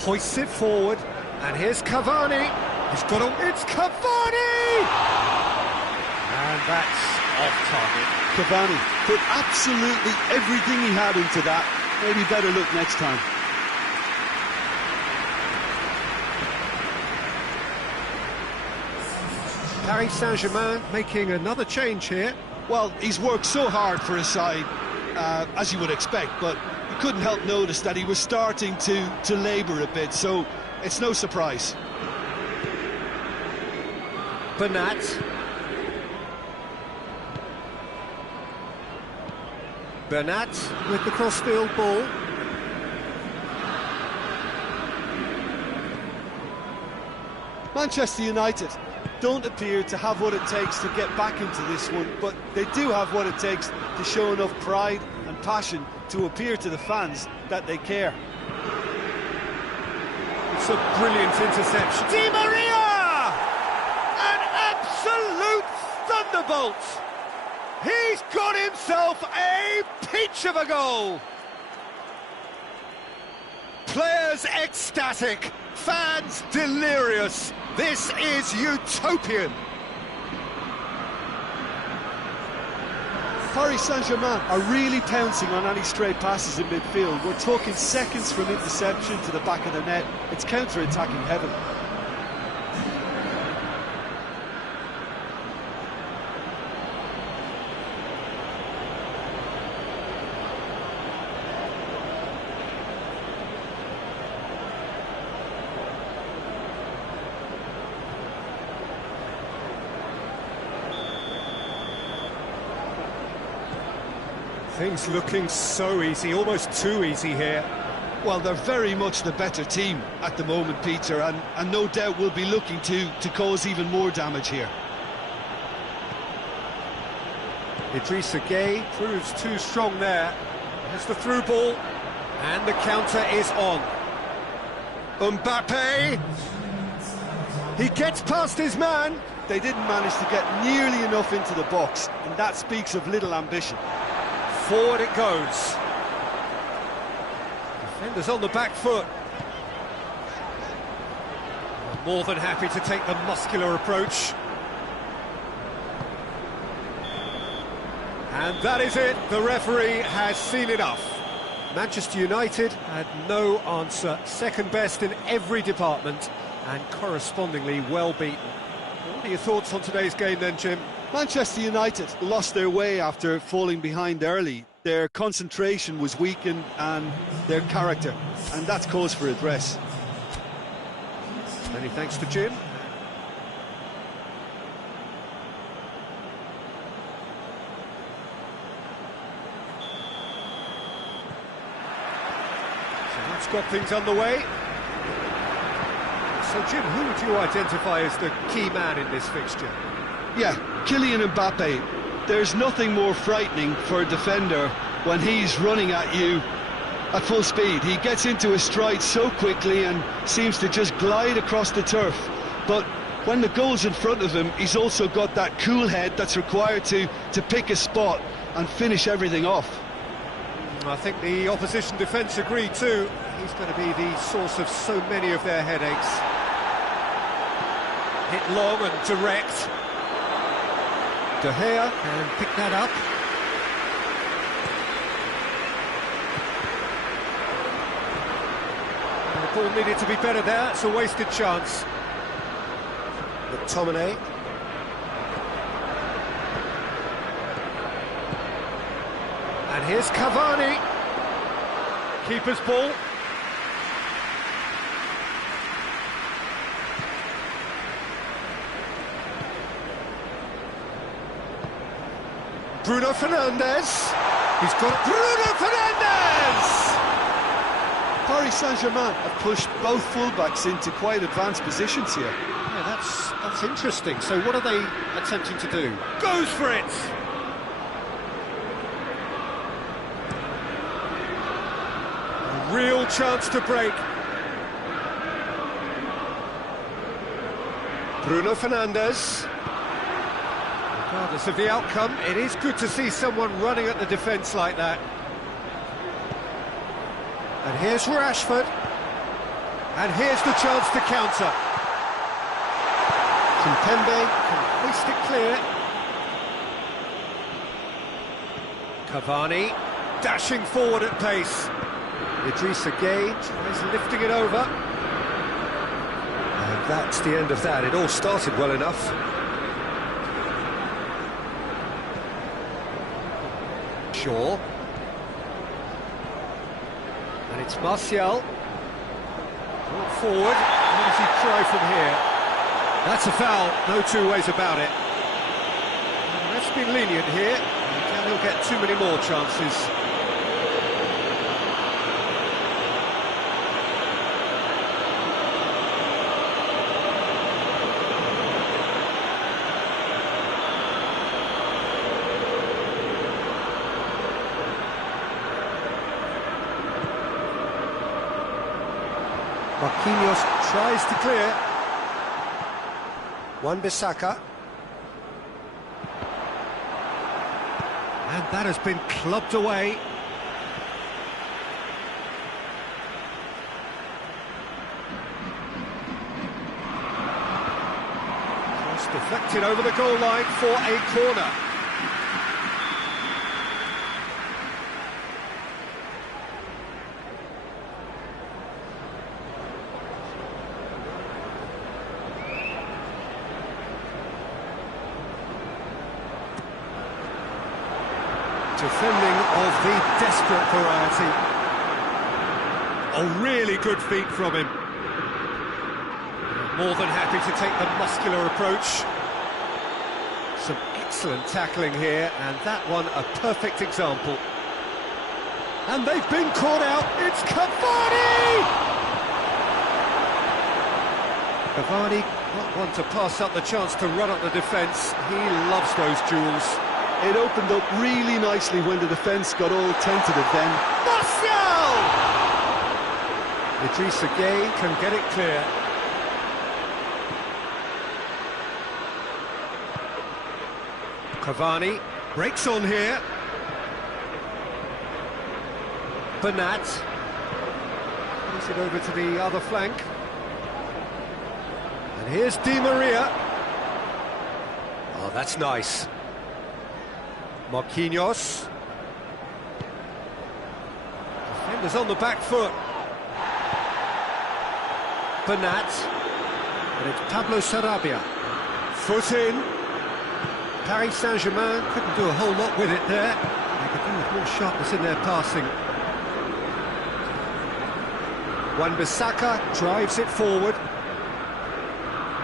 Hoists it forward, and here's Cavani. He's got a... It's Cavani! And that's off target. Cavani put absolutely everything he had into that. Maybe better look next time. Paris Saint-Germain making another change here. Well, he's worked so hard for his side, as you would expect, but you couldn't help notice that he was starting to labour a bit, so it's no surprise. Bernat. Bernat with the cross-field ball. Manchester United don't appear to have what it takes to get back into this one, but they do have what it takes to show enough pride and passion to appear to the fans that they care. It's a brilliant interception. Di Maria! An absolute thunderbolt! He's got himself a peach of a goal! Players ecstatic, fans delirious. This is utopian. Paris Saint-Germain are really pouncing on any stray passes in midfield. We're talking seconds from interception to the back of the net. It's counter-attacking heaven. Things looking so easy, almost too easy here. Well, they're very much the better team at the moment, Peter, and no doubt will be looking to cause even more damage here. Idrissa Gueye proves too strong there. Has the through ball, and the counter is on. Mbappe! He gets past his man. They didn't manage to get nearly enough into the box, and that speaks of little ambition. Forward it goes. Defenders on the back foot. More than happy to take the muscular approach. And that is it. The referee has seen enough. Manchester United had no answer. Second best in every department and correspondingly well beaten. What are your thoughts on today's game then, Jim? Manchester United lost their way after falling behind early. their concentration was weakened and their character, and that's cause for address. Many thanks to Jim. So that's got things underway. So Jim, who would you identify as the key man in this fixture? Yeah, Kylian Mbappe. There's nothing more frightening for a defender when he's running at you at full speed. He gets into his stride so quickly and seems to just glide across the turf. But when the goal's in front of him, he's also got that cool head that's required to pick a spot and finish everything off. I think the opposition defence agree too. He's going to be the source of so many of their headaches. Hit long and direct. De Gea can pick that up. The ball needed to be better there. It's a wasted chance. McTominay. And here's Cavani. Keeper's ball. Bruno Fernandes. He's got Bruno Fernandes! Paris Saint-Germain have pushed both fullbacks into quite advanced positions here. Yeah, that's interesting. So what are they attempting to do? Goes for it! A real chance to break. Bruno Fernandes. Regardless of the outcome, it is good to see someone running at the defence like that. And here's Rashford. And here's the chance to counter. Kimpembe can hoist it clear. Cavani dashing forward at pace. Idrissa Gueye tries lifting it over. And that's the end of that. It all started well enough. Shaw. And it's Martial. Brought forward. What does he try from here? That's a foul, no two ways about it. Let's be lenient here. He'll get too many more chances. Marquinhos tries to clear. Wan-Bissaka. And that has been clubbed away. Just deflected over the goal line for a corner. Defending of the desperate variety. A really good feat from him. More than happy to take the muscular approach. Some excellent tackling here, and that one a perfect example. And they've been caught out. It's Cavani! Cavani, not one to pass up the chance to run up the defence. He loves those duels. It opened up really nicely when the defence got all tentative then. Martial! Idrissa Gueye can get it clear. Cavani breaks on here. Bernat. Puts it over to the other flank. And here's Di Maria. Oh, that's nice. Marquinhos. Defenders on the back foot. Bernat. And it's Pablo Sarabia. Foot in. Paris Saint-Germain couldn't do a whole lot with it there. They could do with more sharpness in their passing. Wan-Bissaka drives it forward.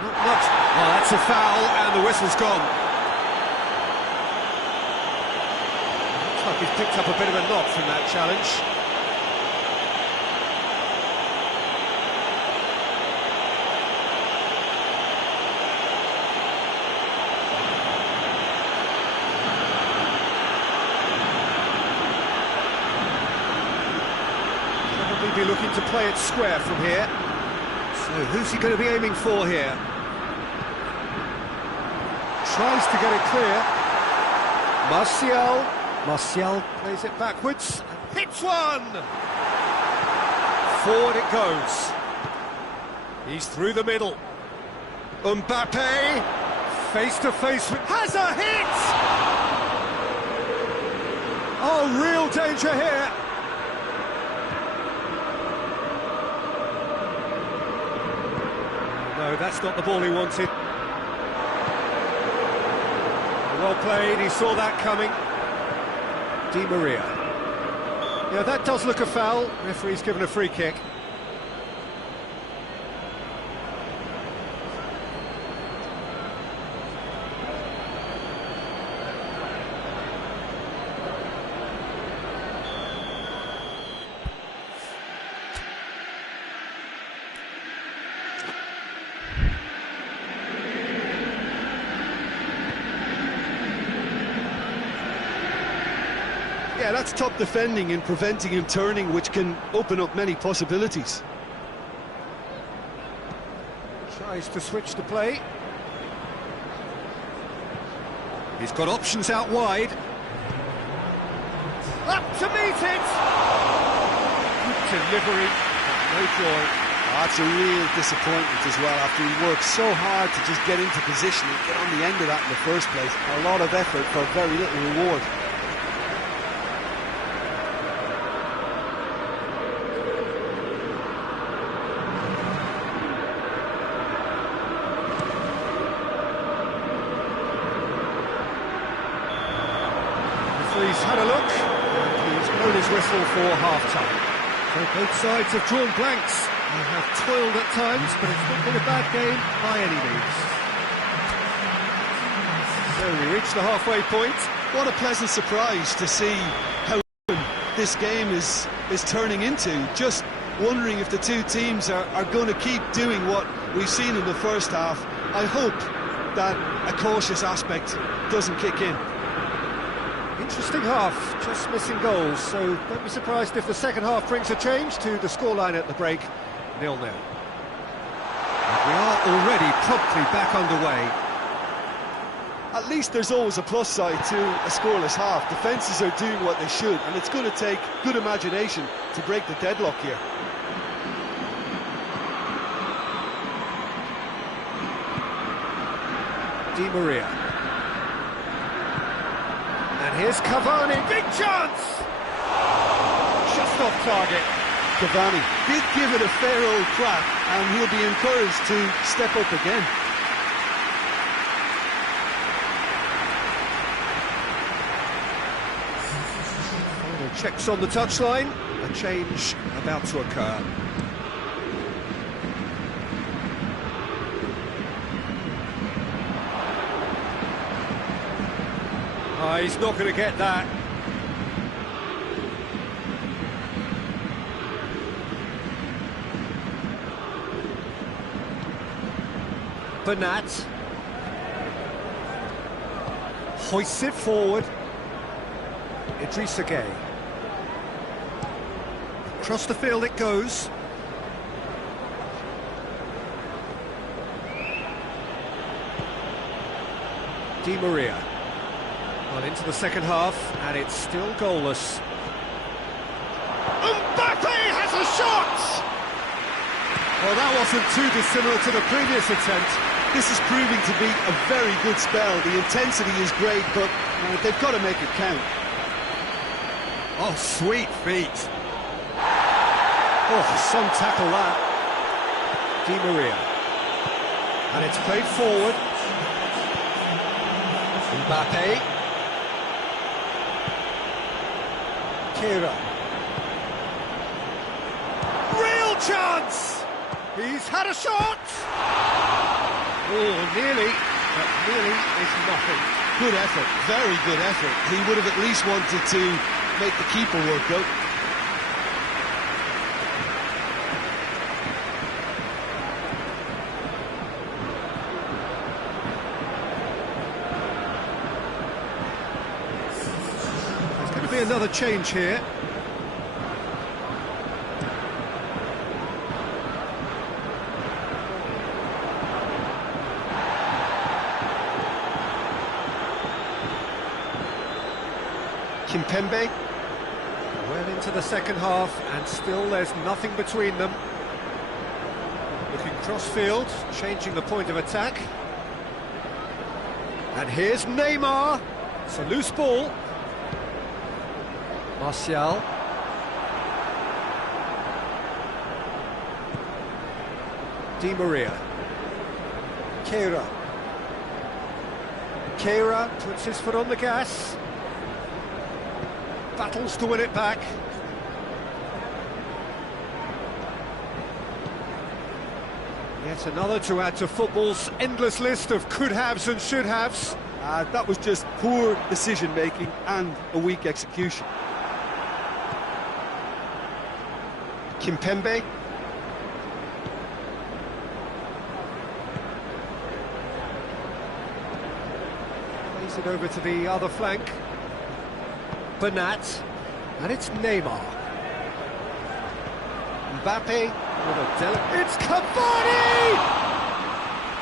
Not much. Oh, that's a foul, and the whistle's gone. Looks like he's picked up a bit of a knock from that challenge. Be looking to play it square from here. So who's he going to be aiming for here? Tries to get it clear. Martial plays it backwards and hits one! Forward it goes. He's through the middle. Mbappe, face to face with... has a hit! Oh, real danger here. No, that's not the ball he wanted. Well played, he saw that coming. Di Maria. Yeah, that does look a foul. Referee's given a free kick. Yeah, that's top defending and preventing him turning, which can open up many possibilities. Tries to switch the play. He's got options out wide. Up to meet it! Good delivery, no joy. That's a real disappointment as well, after he worked so hard to just get into position and get on the end of that in the first place. A lot of effort for very little reward. He's had a look, and he's blown his whistle for half-time. So both sides have drawn blanks. They have toiled at times, but it's not been a bad game by any means. So we reach the halfway point. What a pleasant surprise to see how this game is turning into. Just wondering if the two teams are going to keep doing what we've seen in the first half. I hope that a cautious aspect doesn't kick in. Interesting half, just missing goals, so don't be surprised if the second half brings a change to the scoreline at the break, 0-0. We are already promptly back underway. At least there's always a plus side to a scoreless half. Defences are doing what they should, and it's going to take good imagination to break the deadlock here. Di Maria. And here's Cavani, big chance! Just off target. Cavani did give it a fair old crack, and he'll be encouraged to step up again. Final checks on the touchline, a change about to occur. He's not going to get that. Bernat hoists it forward. Idrissa Gueye. Across the field it goes. Di Maria. Well, into the second half, and it's still goalless. Mbappe has a shot! Well, that wasn't too dissimilar to the previous attempt. This is proving to be a very good spell. The intensity is great, but they've got to make it count. Oh, sweet feet. Oh, some tackle that. Di Maria. And it's played forward. Mbappe. Kira. Real chance! He's had a shot! Oh, nearly, but nearly is nothing. Good effort, very good effort. He would have at least wanted to make the keeper work out. There's going to be another change here. Kimpembe. Well into the second half, and still there's nothing between them. Looking cross-field, changing the point of attack. And here's Neymar. It's a loose ball. Martial. Di Maria. Kira. Kira puts his foot on the gas. Battles to win it back. Yet another to add to football's endless list of could-haves and should-haves. That was just poor decision-making and a weak execution. Kimpembe. Plays it over to the other flank. Bernat, and it's Neymar. Mbappe with a it's Cavani!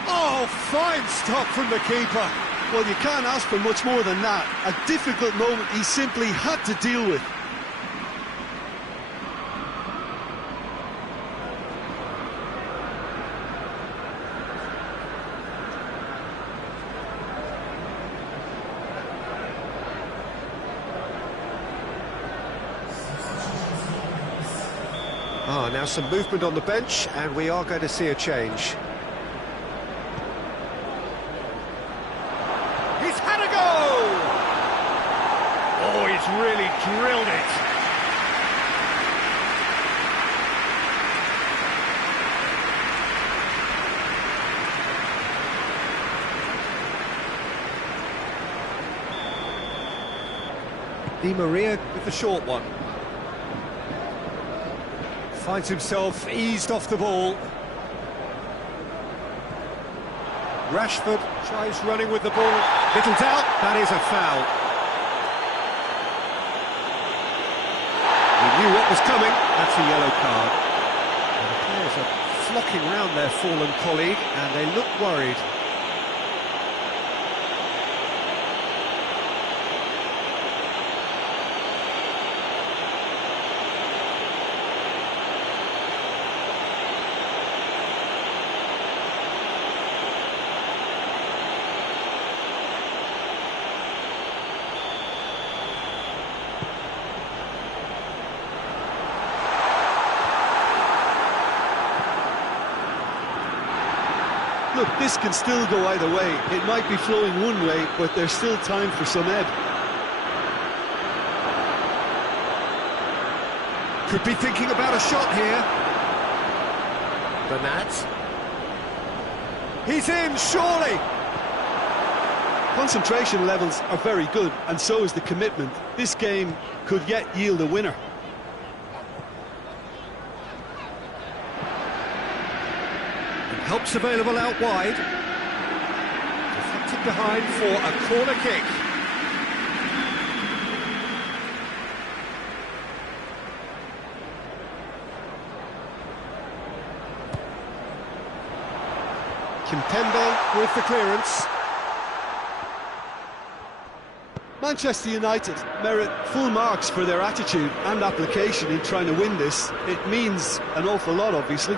Oh, fine stop from the keeper. Well, you can't ask for much more than that. A difficult moment he simply had to deal with. Now some movement on the bench, and we are going to see a change. He's had a go! Oh, he's really drilled it. Di Maria with the short one. Finds himself eased off the ball. Rashford tries running with the ball. Little doubt, that is a foul. He knew what was coming. That's a yellow card. And the players are flocking round their fallen colleague, and they look worried. Look, this can still go either way. It might be flowing one way, but there's still time for some ebb. Could be thinking about a shot here. Bernat. He's in, surely! Concentration levels are very good, and so is the commitment. This game could yet yield a winner. Helps available out wide. Deflected behind for a corner kick. Kimpembe with the clearance. Manchester United merit full marks for their attitude and application in trying to win this. It means an awful lot, obviously.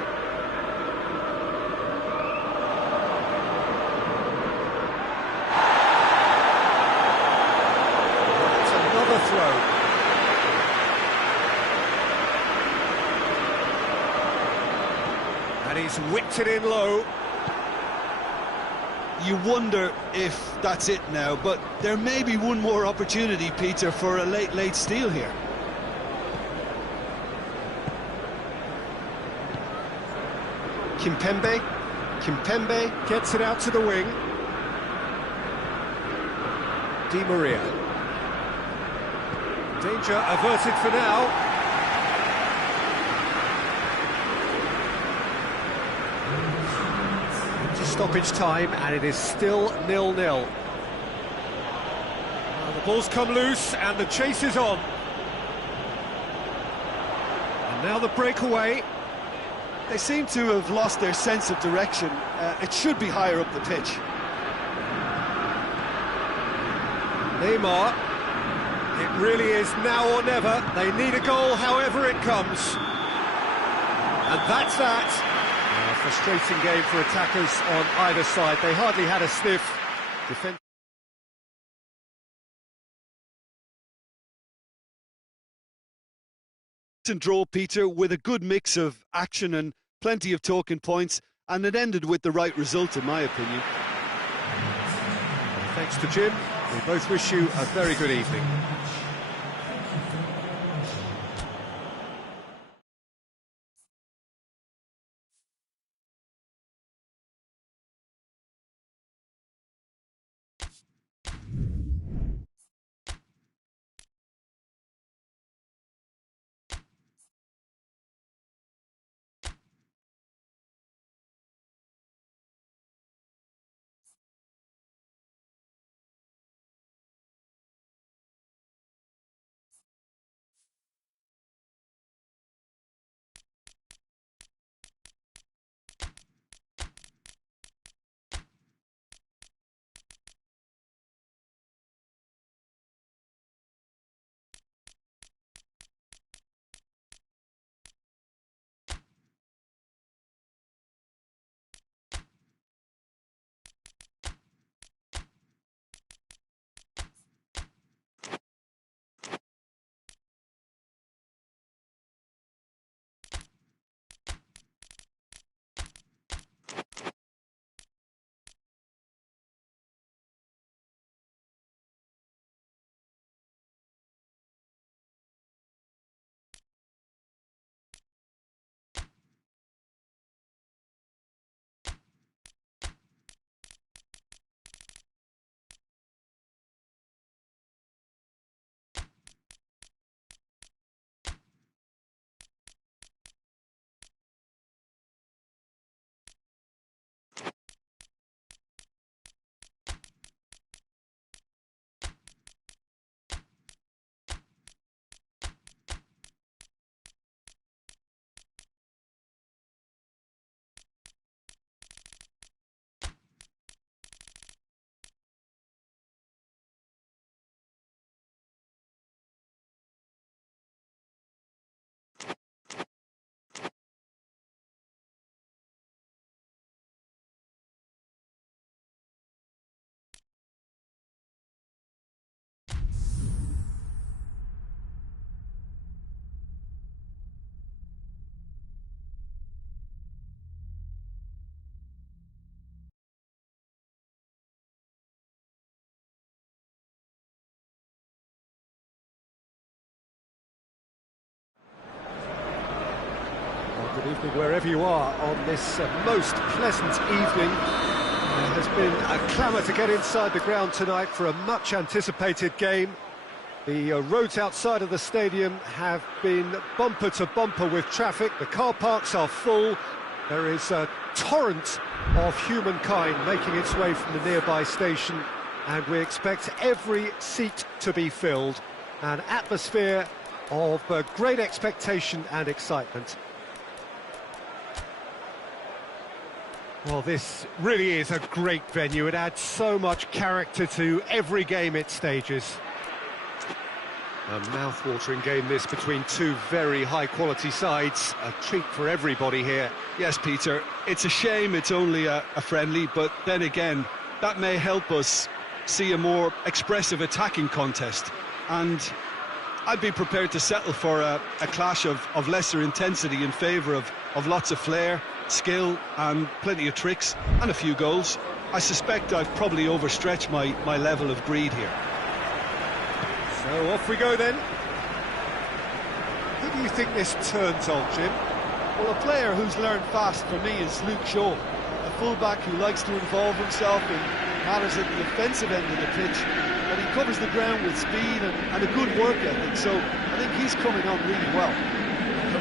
And he's whipped it in low. You wonder if that's it now, but there may be one more opportunity, Peter, for a late steal here. Kimpembe. Gets it out to the wing. Di Maria. Danger averted for now. Into stoppage time, and it is still 0-0. The ball's come loose, and the chase is on. And now the breakaway. They seem to have lost their sense of direction. It should be higher up the pitch. Neymar. It really is now or never. They need a goal however it comes. And that's that. A frustrating game for attackers on either side. They hardly had a sniff. And draw, Peter, with a good mix of action and plenty of talking points, and it ended with the right result, in my opinion. Thanks to Jim. We both wish you a very good evening. Good evening wherever you are on this most pleasant evening. There has been a clamour to get inside the ground tonight for a much anticipated game. The roads outside of the stadium have been bumper to bumper with traffic. The car parks are full. There is a torrent of humankind making its way from the nearby station, and we expect every seat to be filled. An atmosphere of great expectation and excitement. Well, this really is a great venue. It adds so much character to every game it stages. A mouth-watering game this between two very high-quality sides. A treat for everybody here. Yes, Peter, it's a shame it's only a friendly, but then again, that may help us see a more expressive attacking contest. And I'd be prepared to settle for a clash of lesser intensity in favour of lots of flair, skill and plenty of tricks and a few goals. I suspect I've probably overstretched my level of greed here. So off we go then. Who do you think this turns on, Jim? Well, a player who's learned fast for me is Luke Shaw, a fullback who likes to involve himself in matters at the offensive end of the pitch, and he covers the ground with speed and a good work ethic, so I think he's coming on really well.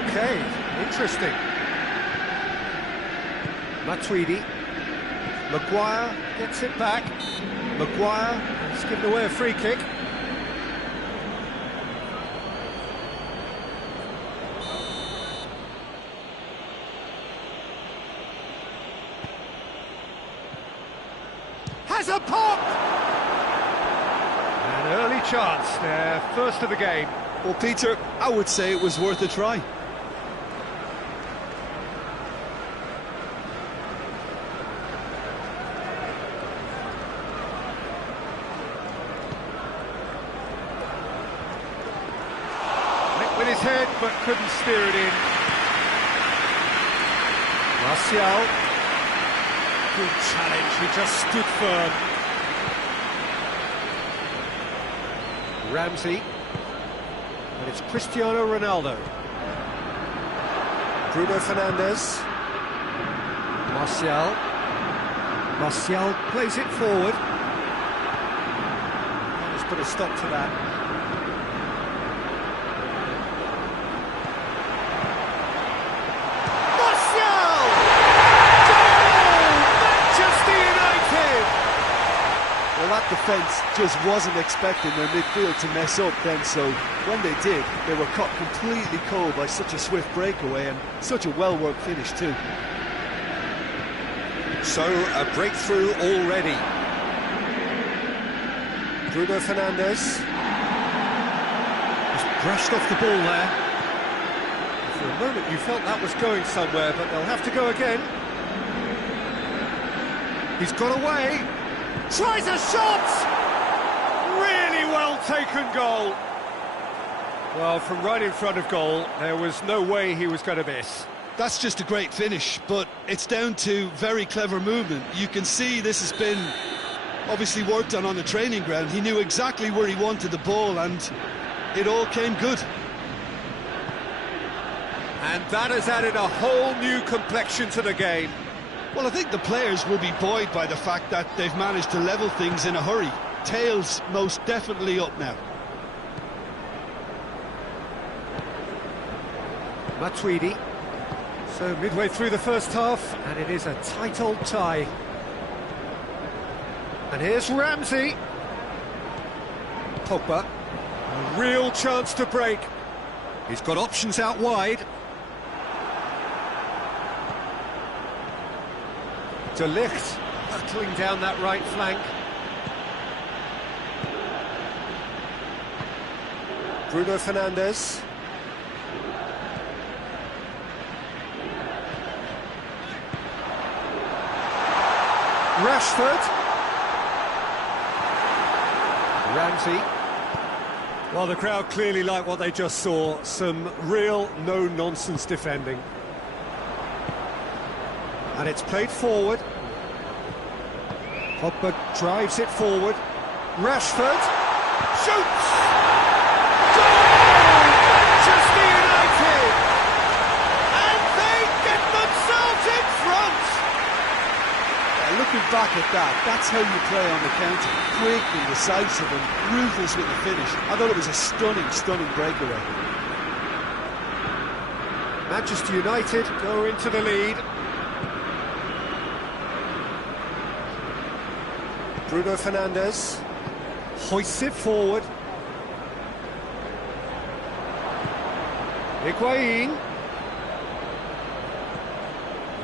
Okay, interesting. Matuidi. Maguire gets it back. Maguire has given away a free kick. Has a pop! An early chance, their first of the game. Well, Peter, I would say it was worth a try. With his head, but couldn't steer it in. Martial. Good challenge, he just stood firm. Ramsey. And it's Cristiano Ronaldo. Bruno Fernandes. Martial. Martial plays it forward. Let's put a stop to that. Well, that defence just wasn't expecting their midfield to mess up then, so when they did, they were caught completely cold by such a swift breakaway and such a well-worked finish too. So, a breakthrough already. Bruno Fernandes. Just brushed off the ball there. For a moment you felt that was going somewhere, but they'll have to go again. He's got away. Tries a shot! Really well taken goal. Well, from right in front of goal, there was no way he was going to miss. That's just a great finish, but it's down to very clever movement. You can see this has been obviously worked on the training ground. He knew exactly where he wanted the ball, and it all came good. And that has added a whole new complexion to the game. Well, I think the players will be buoyed by the fact that they've managed to level things in a hurry. Tails most definitely up now. Matuidi. So midway through the first half, and it is a tight old tie. And here's Ramsey. Pogba. A real chance to break. He's got options out wide. De Ligt battling down that right flank. Bruno Fernandes. Rashford. Ramsey. Well, the crowd clearly like what they just saw. Some real no-nonsense defending. And it's played forward. Pogba drives it forward. Rashford shoots! Goal! Manchester United! And they get themselves in front! Looking back at that, that's how you play on the counter. Quick and decisive and ruthless with the finish. I thought it was a stunning, stunning breakaway. Manchester United go into the lead. Bruno Fernandes hoists it forward. Higuain.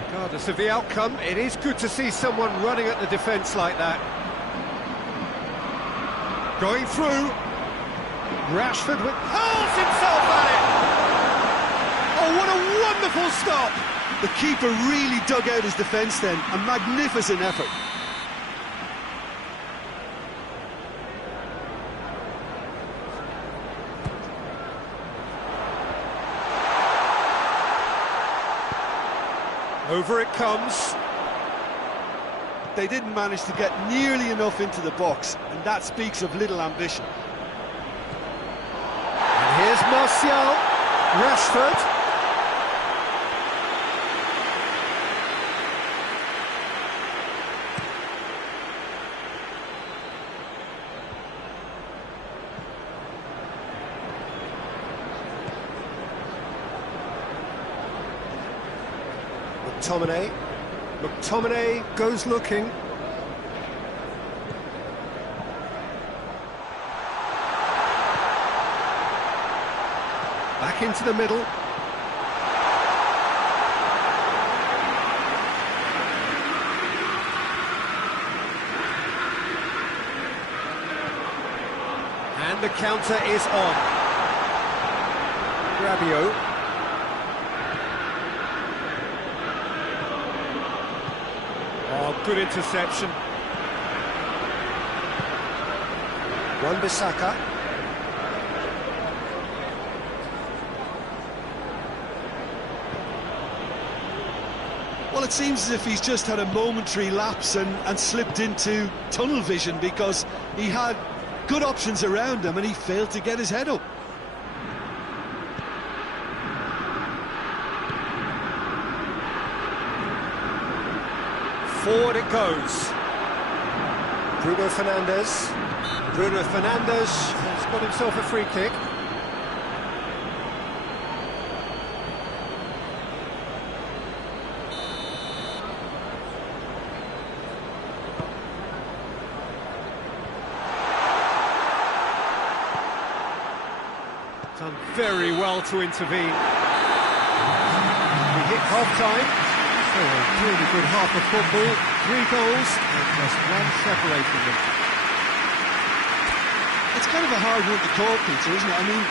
Regardless of the outcome, it is good to see someone running at the defence like that. Going through. Rashford hurls himself at it. Oh, what a wonderful stop. The keeper really dug out his defence then. A magnificent effort. Over it comes. They didn't manage to get nearly enough into the box, and that speaks of little ambition. And here's Martial. Rashford. McTominay. McTominay goes looking. Back into the middle. And the counter is on. Rabiot. Oh, good interception. Wan-Bissaka. Well, it seems as if he's just had a momentary lapse and slipped into tunnel vision, because he had good options around him and he failed to get his head up. Forward it goes. Bruno Fernandes. Bruno Fernandes has got himself a free kick. Done very well to intervene. We hit half-time. So a really good half of football. 3 goals and just one separating them. It's kind of a hard one to call, Peter, isn't it? I mean,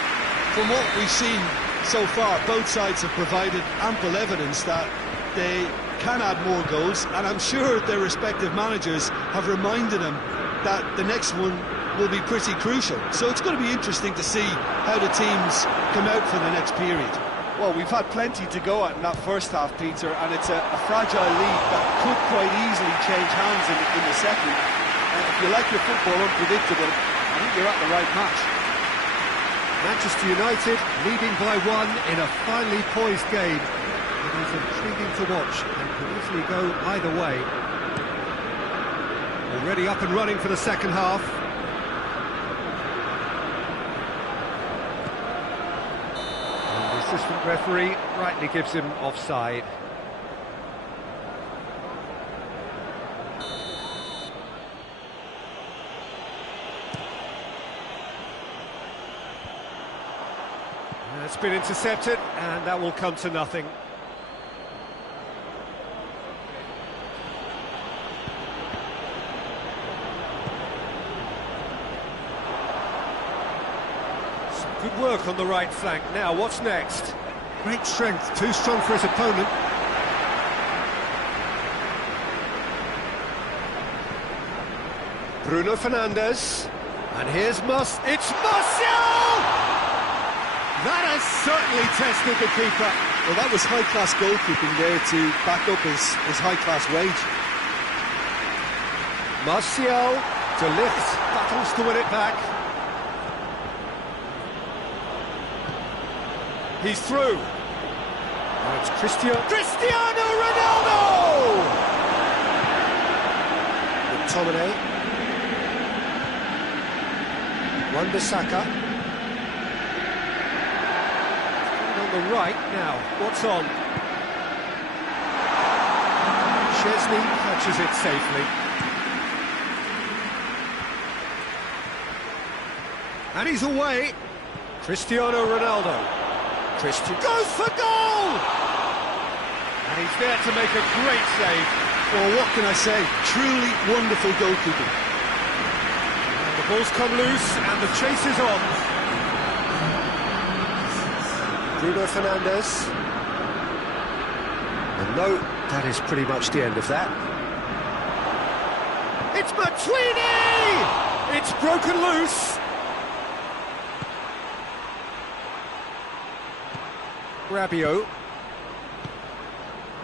from what we've seen so far, both sides have provided ample evidence that they can add more goals, and I'm sure their respective managers have reminded them that the next one will be pretty crucial. So it's going to be interesting to see how the teams come out for the next period. Well, we've had plenty to go at in that first half, Peter, and it's a fragile lead that could quite easily change hands in the second. If you like your football unpredictable, I think you're at the right match. Manchester United leading by 1 in a finely poised game. It is intriguing to watch and could easily go either way. Already up and running for the second half. Assistant referee rightly gives him offside. It's been intercepted, and that will come to nothing. Good work on the right flank. Now, what's next? Great strength, too strong for his opponent. Bruno Fernandes. And here's it's Martial! That has certainly tested the keeper. Well, that was high-class goalkeeping there to back up his high-class wage. Martial to lift, battles to win it back. He's through. Now it's Cristiano Ronaldo! McTominay. Wan-Bissaka. On the right now, what's on? Chesney catches it safely. And he's away. Cristiano Ronaldo. Christian goes for goal! And he's there to make a great save. Well, what can I say? Truly wonderful goalkeeping. And the ball's come loose, and the chase is on. Bruno Fernandes. And no, that is pretty much the end of that. It's Matuidi! It's broken loose. Rabiot.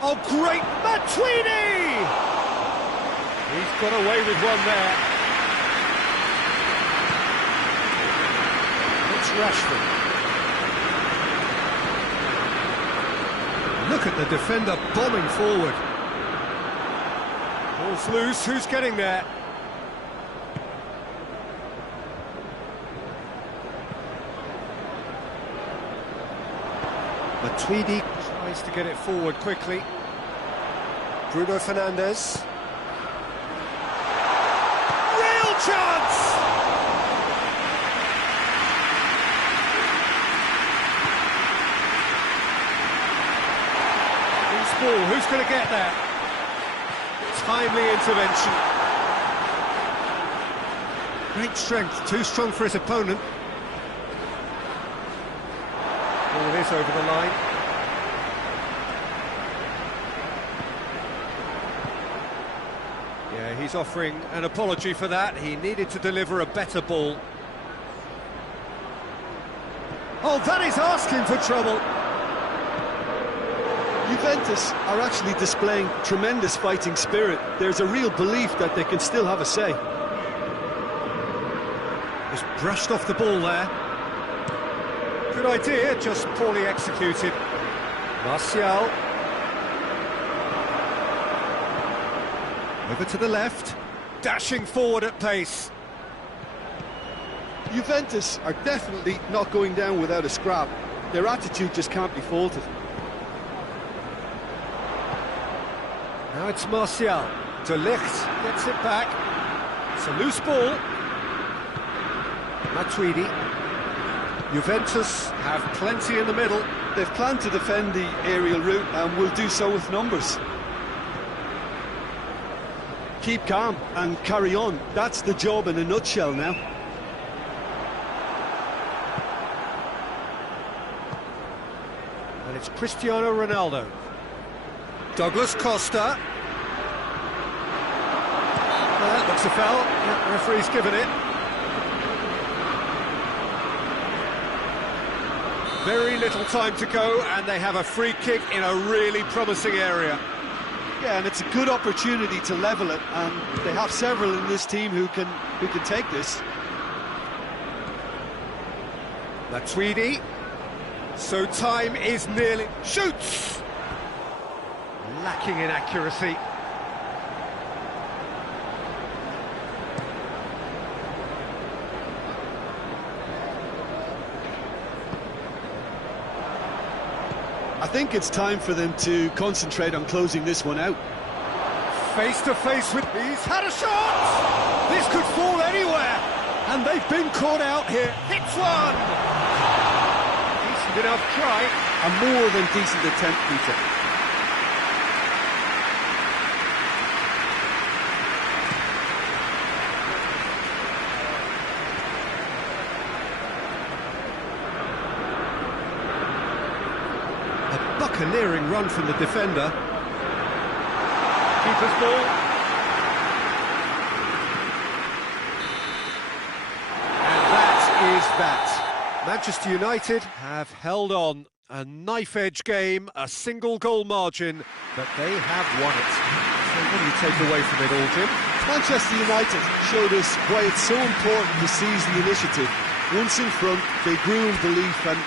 Oh, great Matuidi! He's got away with one there. It's Rashford. Look at the defender bombing forward. Ball's loose, who's getting there? Matuidi tries to get it forward quickly. Bruno Fernandes. Real chance! Loose ball, who's going to get there? Timely intervention. Great strength, too strong for his opponent. Ball is over the line. Yeah, he's offering an apology for that. He needed to deliver a better ball. Oh, that is asking for trouble. Juventus are actually displaying tremendous fighting spirit. There's a real belief that they can still have a say. Just brushed off the ball there. Good idea, just poorly executed. Martial. Over to the left. Dashing forward at pace. Juventus are definitely not going down without a scrap. Their attitude just can't be faulted. Now it's Martial. De Ligt gets it back. It's a loose ball. Matuidi. Juventus have plenty in the middle. They've planned to defend the aerial route and will do so with numbers. Keep calm and carry on. That's the job in a nutshell now. And it's Cristiano Ronaldo. Douglas Costa. That looks a foul. Yeah, referee's given it. Very little time to go, and they have a free kick in a really promising area. Yeah, and it's a good opportunity to level it, and they have several in this team who can take this. Matuidi. So time is nearly... Shoots! Lacking in accuracy. I think it's time for them to concentrate on closing this one out. Face to face with... He's had a shot! This could fall anywhere! And they've been caught out here. Hits one! Decent enough try. A more than decent attempt, Peter. A buccaneering run from the defender. Keeper's ball. And that is that. Manchester United have held on. A knife-edge game, a single goal margin, but they have won it. So what do you take away from it all, Jim? Manchester United showed us why it's so important to seize the initiative. Once in front, they grew in belief and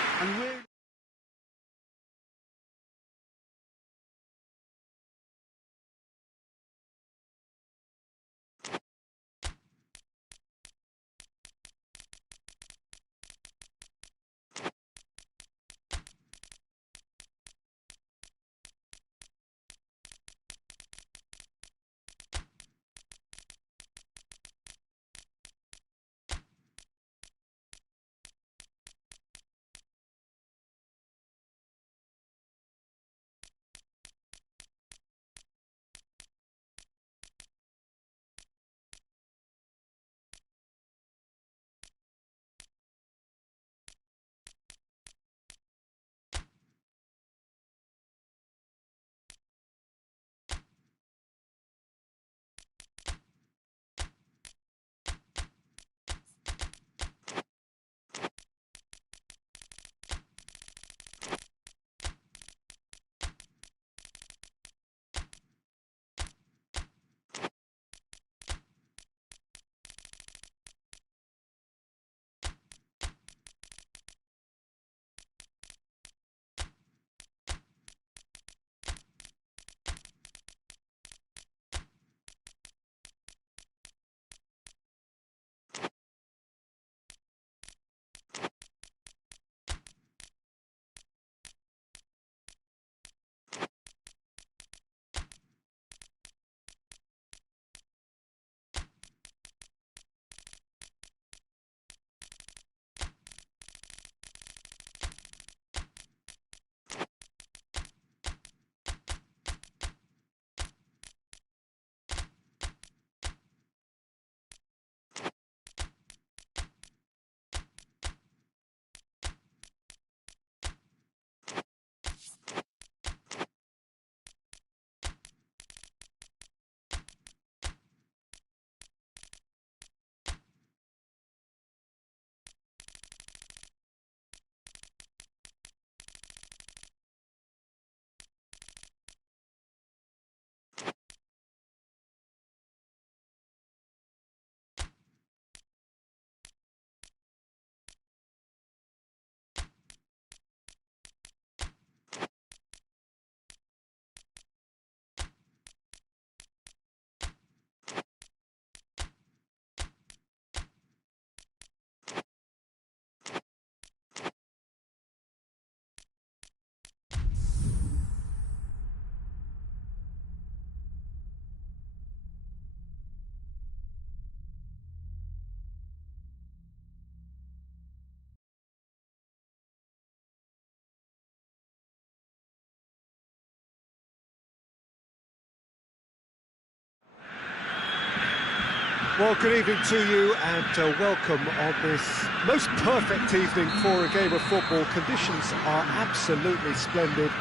Well, good evening to you and welcome on this most perfect evening for a game of football. Conditions are absolutely splendid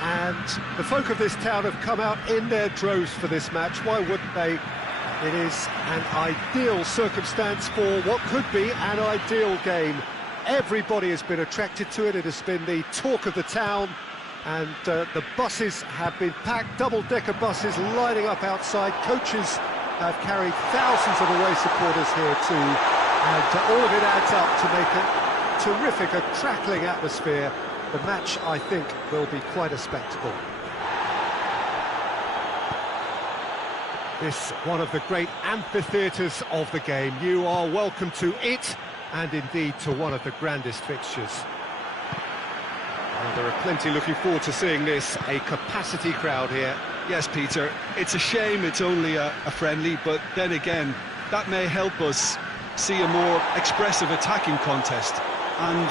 and the folk of this town have come out in their droves for this match. Why wouldn't they? It is an ideal circumstance for what could be an ideal game. Everybody has been attracted to it. It has been the talk of the town and the buses have been packed, double-decker buses lining up outside. Coaches have carried thousands of away supporters here too, and all of it adds up to make a terrific, a crackling atmosphere. The match, I think, will be quite a spectacle. This one of the great amphitheatres of the game. You are welcome to it, and indeed to one of the grandest fixtures. And there are plenty looking forward to seeing this, a capacity crowd here. Yes, Peter, it's a shame it's only a friendly, but then again, that may help us see a more expressive attacking contest. And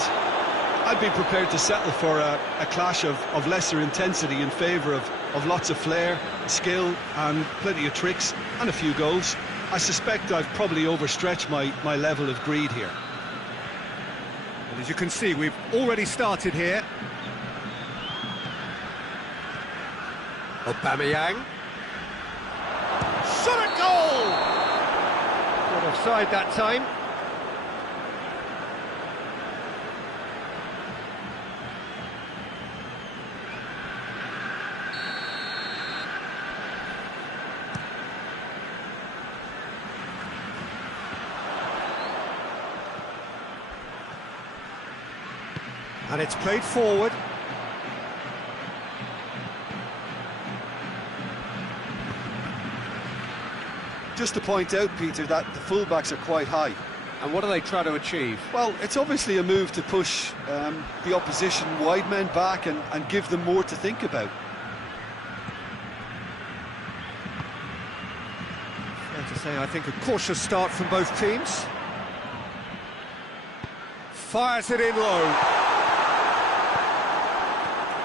I'd be prepared to settle for a clash of lesser intensity in favour of lots of flair, skill, and plenty of tricks, and a few goals. I suspect I've probably overstretched my level of greed here. And as you can see, we've already started here. Aubameyang. Shot at goal! Not offside that time. And it's played forward. Just to point out, Peter, that the fullbacks are quite high. And what do they try to achieve? Well, it's obviously a move to push the opposition wide men back and give them more to think about. Fair to say, I think a cautious start from both teams. Fires it in low.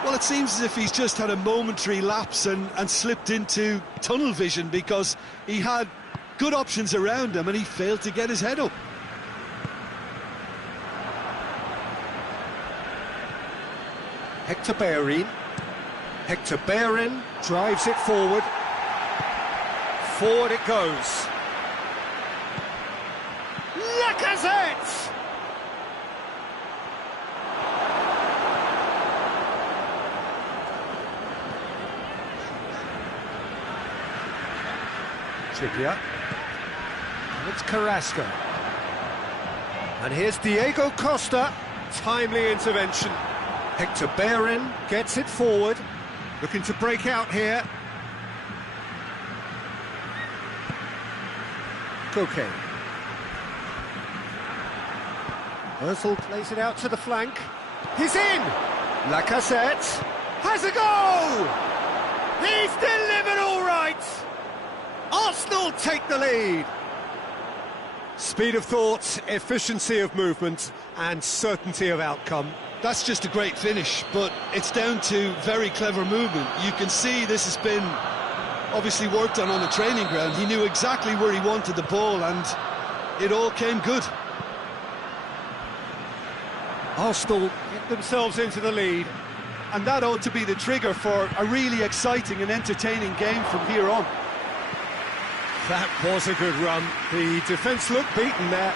Well, it seems as if he's just had a momentary lapse and slipped into tunnel vision, because he had good options around him and he failed to get his head up. Hector Bellerin. Hector Bellerin drives it forward. Forward it goes. Lacazette! Trippier. And it's Carrasco. And here's Diego Costa. Timely intervention. Hector Bellerin gets it forward. Looking to break out here. Koke. Özil plays it out to the flank. He's in! Lacazette has a goal! He's delivered all right! Arsenal take the lead. Speed of thought, efficiency of movement, and certainty of outcome. That's just a great finish, but it's down to very clever movement. You can see this has been obviously worked on the training ground. He knew exactly where he wanted the ball, and it all came good. Arsenal get themselves into the lead. And that ought to be the trigger for a really exciting and entertaining game from here on. That was a good run. The defence looked beaten there.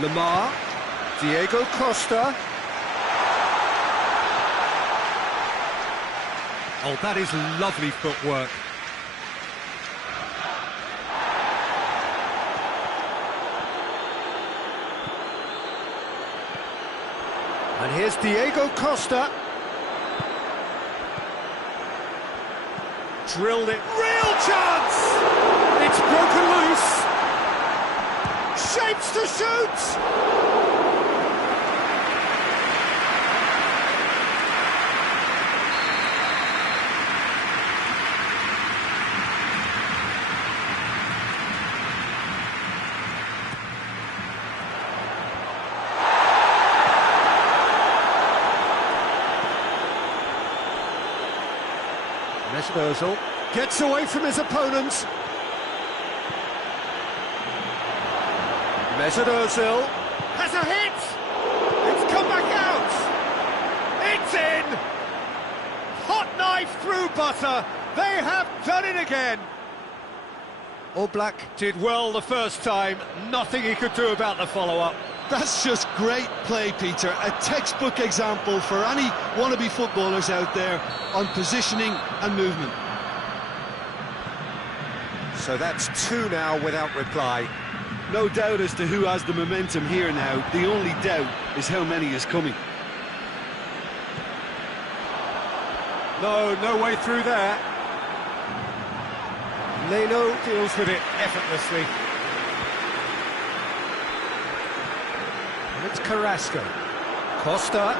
Lamar, Diego Costa. Oh, that is lovely footwork. And here's Diego Costa. Drilled it. Real chance! It's broken loose. Shapes to shoot! Mesut Ozil gets away from his opponent. Mesut Ozil has a hit! It's come back out! It's in! Hot knife through butter! They have done it again! Oblak did well the first time, nothing he could do about the follow-up. That's just great play, Peter. A textbook example for any wannabe footballers out there on positioning and movement. So that's 2 now without reply. No doubt as to who has the momentum here now. The only doubt is how many is coming. No way through there. Leno deals with it effortlessly. And it's Carrasco. Costa.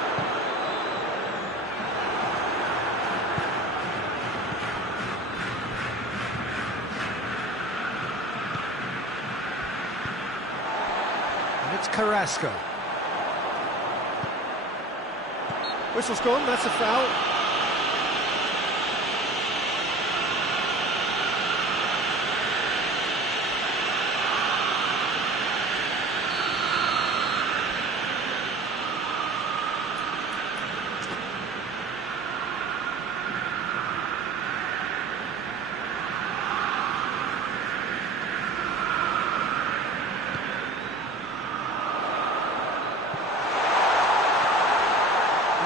And it's Carrasco. Whistle's gone, that's a foul.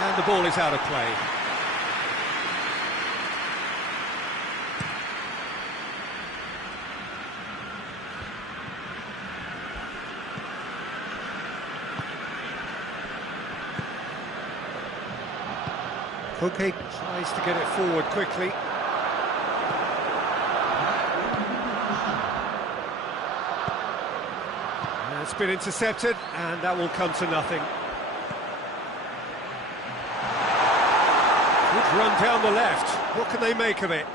And the ball is out of play. Koke tries to get it forward quickly. And it's been intercepted, and that will come to nothing. Good run down the left. What can they make of it?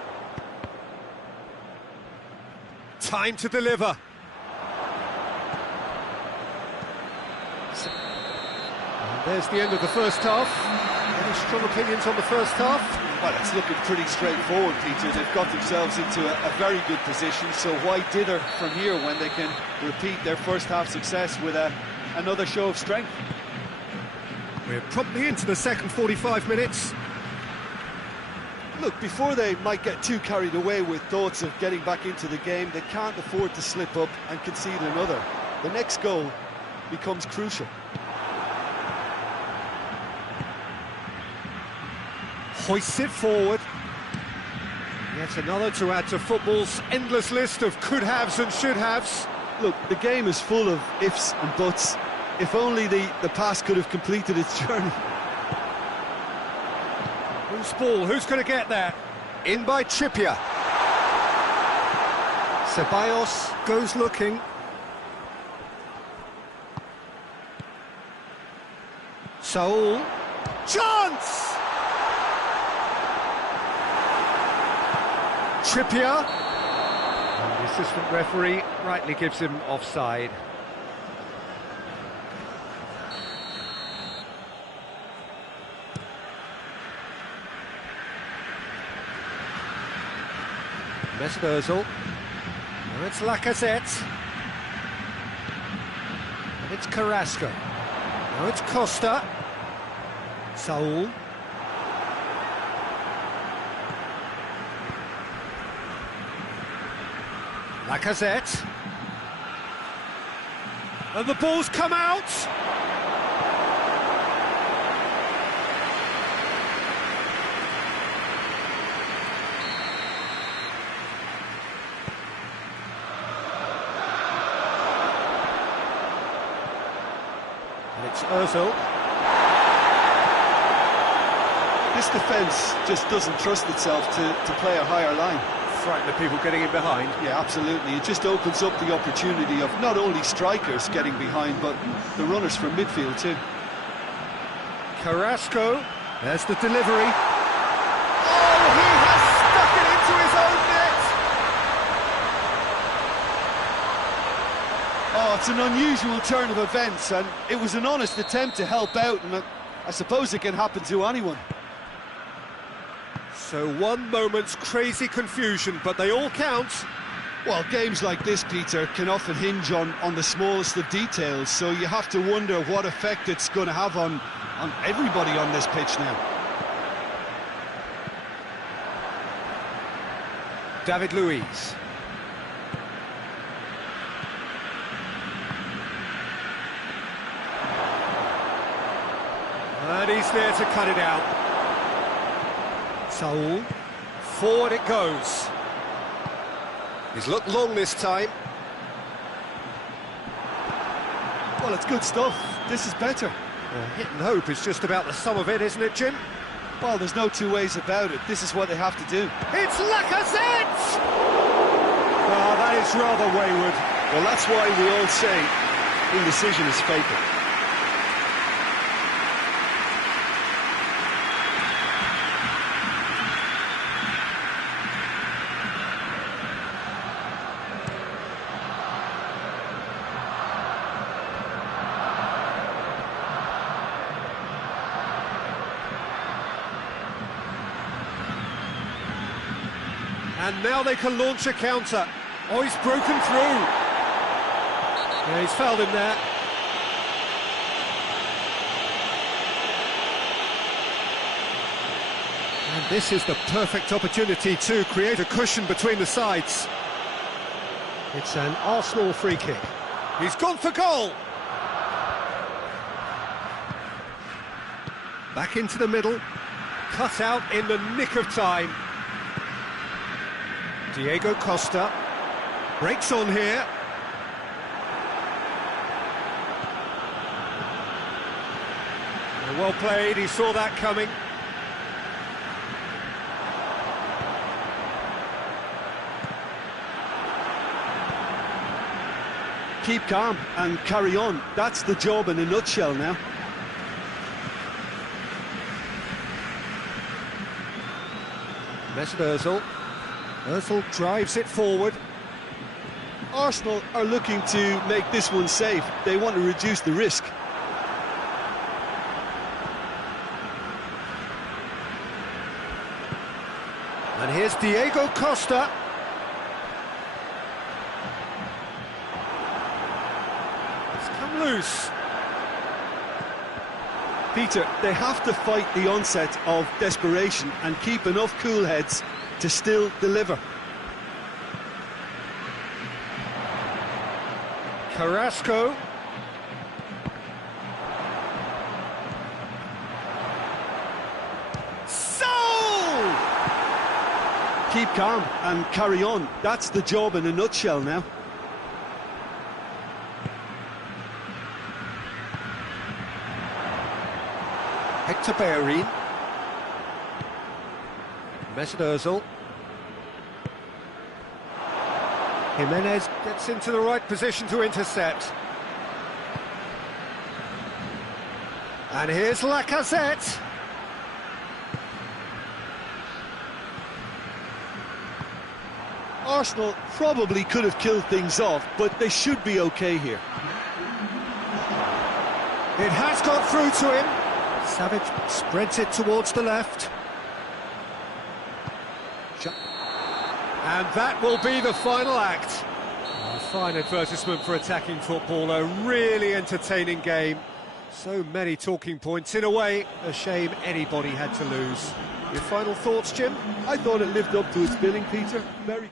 Time to deliver. And there's the end of the first half. Any strong opinions on the first half? Well, it's looking pretty straightforward, Peter. They've got themselves into a very good position, so why dither from here when they can repeat their first half success with another show of strength? We're promptly into the second 45 minutes. Look, before they might get too carried away with thoughts of getting back into the game, they can't afford to slip up and concede another. The next goal becomes crucial. Hoists it forward. Yet another to add to football's endless list of could-haves and should-haves. Look, the game is full of ifs and buts. If only the pass could have completed its journey. Who's ball? Who's going to get that? In by Trippier. Ceballos goes looking. Saul. Chance! Trippier. And the assistant referee rightly gives him offside. Mesut Ozil. Now it's Lacazette. And it's Carrasco. Now it's Costa. Saul. Lacazette. And the ball's come out! And it's Ozil. This defence just doesn't trust itself to play a higher line. Frighten the people getting in behind. Yeah, absolutely. It just opens up the opportunity of not only strikers getting behind, but the runners from midfield too. Carrasco, there's the delivery. Oh, he has stuck it into his own net! Oh, it's an unusual turn of events, and it was an honest attempt to help out, and I suppose it can happen to anyone. So one moment's crazy confusion, but they all count. Well, games like this, Peter, can often hinge on the smallest of details, so you have to wonder what effect it's going to have on everybody on this pitch now. David Luiz. And he's there to cut it out. Saul. Forward it goes. He's looked long this time. Well, it's good stuff. This is better. Well, hit and hope is just about the sum of it, isn't it, Jim? Well, there's no two ways about it. This is what they have to do. It's Lacazette! Oh, that is rather wayward. Well, that's why we all say indecision is fatal. And now they can launch a counter. Oh, he's broken through. Yeah, he's fouled him there. And this is the perfect opportunity to create a cushion between the sides. It's an Arsenal free kick. He's gone for goal. Back into the middle. Cut out in the nick of time. Diego Costa breaks on here. Well played, he saw that coming. Keep calm and carry on. That's the job in a nutshell now. Mesut Ozil. Ozil drives it forward. Arsenal are looking to make this one safe. They want to reduce the risk. And here's Diego Costa. It's come loose. Peter, they have to fight the onset of desperation and keep enough cool heads to still deliver. Carrasco. Soul! Keep calm and carry on. That's the job in a nutshell now. Hector Bellerin. Mesut Ozil. Jimenez gets into the right position to intercept. And here's Lacazette. Arsenal probably could have killed things off, but they should be okay here. It has got through to him. Savage spreads it towards the left. And that will be the final act. A fine advertisement for attacking football, a really entertaining game. So many talking points. In a way, a shame anybody had to lose. Your final thoughts, Jim? I thought it lived up to its billing, Peter. Very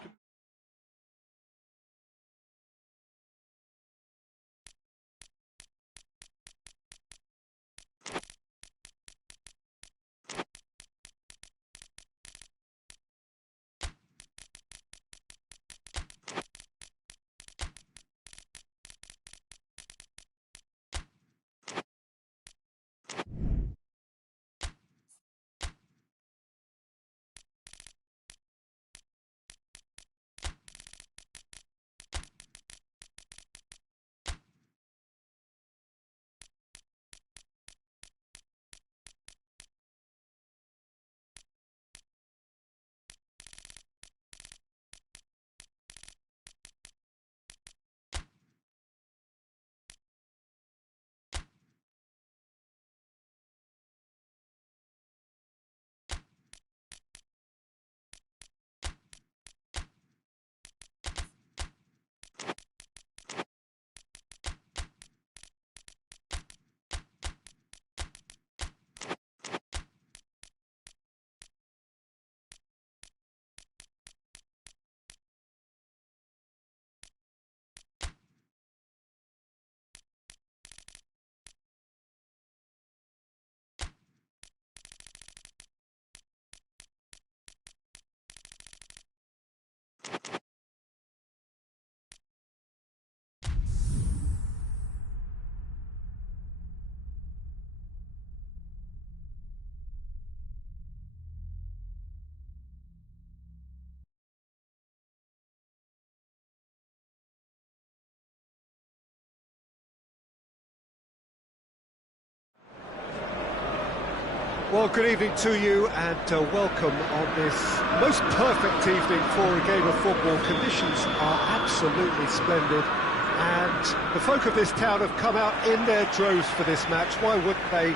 Well, good evening to you and welcome on this most perfect evening for a game of football. Conditions are absolutely splendid and the folk of this town have come out in their droves for this match. Why wouldn't they?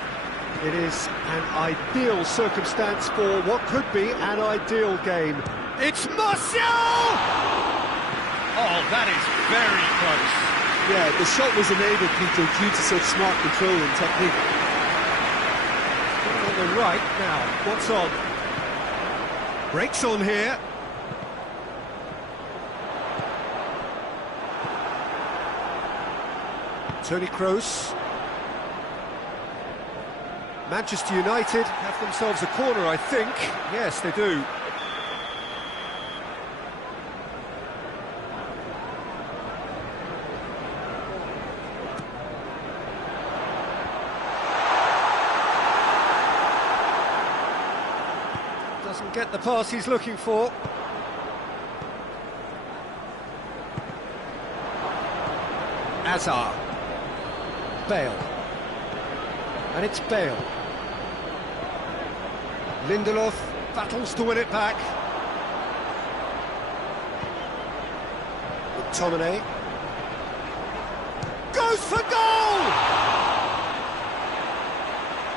It is an ideal circumstance for what could be an ideal game. It's Martial! Oh, that is very close. Yeah, the shot was enabled, Peter, due to such smart control and technique. On the right now, what's on? Breaks on here. Toni Kroos. Manchester United have themselves a corner, I think. Yes, they do. Doesn't get the pass he's looking for. Hazard. Bale. And it's Bale. Lindelof battles to win it back. McTominay. Goes for goal!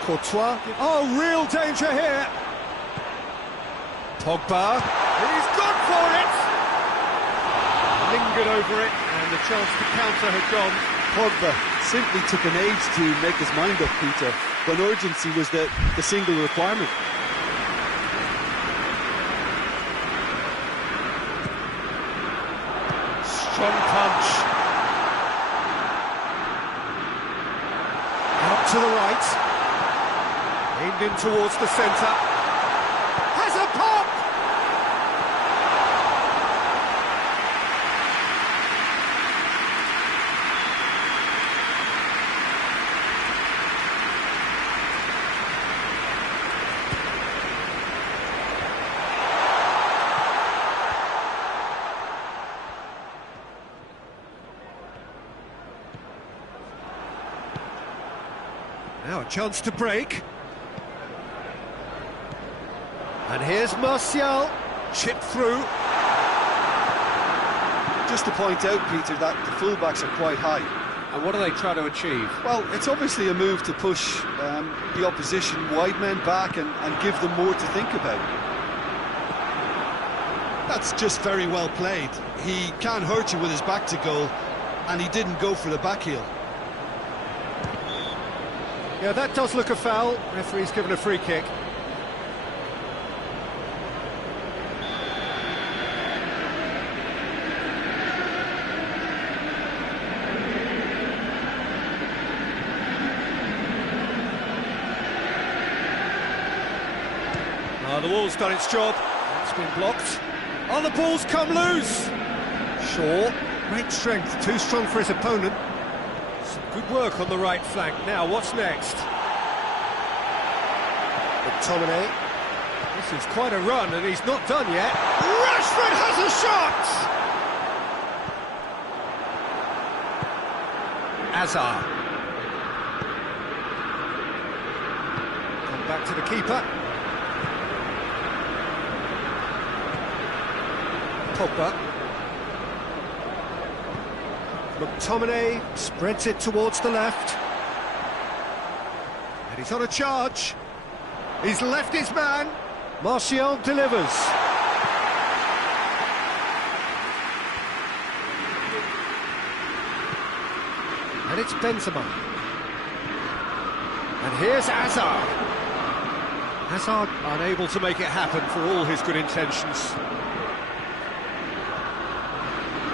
Courtois. Oh, real danger here. Pogba. He's gone for it! Lingered over it, and the chance to counter had gone. Pogba simply took an age to make his mind up, Peter, when urgency was the single requirement. Strong punch. Out to the right. Aimed in towards the centre. Has a pop! Now a chance to break. And here's Martial, chipped through. Just to point out, Peter, that the fullbacks are quite high. And what do they try to achieve? Well, it's obviously a move to push the opposition wide men back and give them more to think about. That's just very well played. He can't hurt you with his back to goal, and he didn't go for the back heel. Yeah, that does look a foul. Referee's given a free kick. The wall's done its job. It's been blocked. Oh, the ball's come loose! Shaw, great strength, too strong for his opponent. Some good work on the right flank. Now, what's next? McTominay. This is quite a run, and he's not done yet. Rashford has a shot! Hazard. Come back to the keeper. Pogba. McTominay spreads it towards the left. And he's on a charge. He's left his man. Martial delivers. And it's Benzema. And here's Hazard. Hazard unable to make it happen for all his good intentions.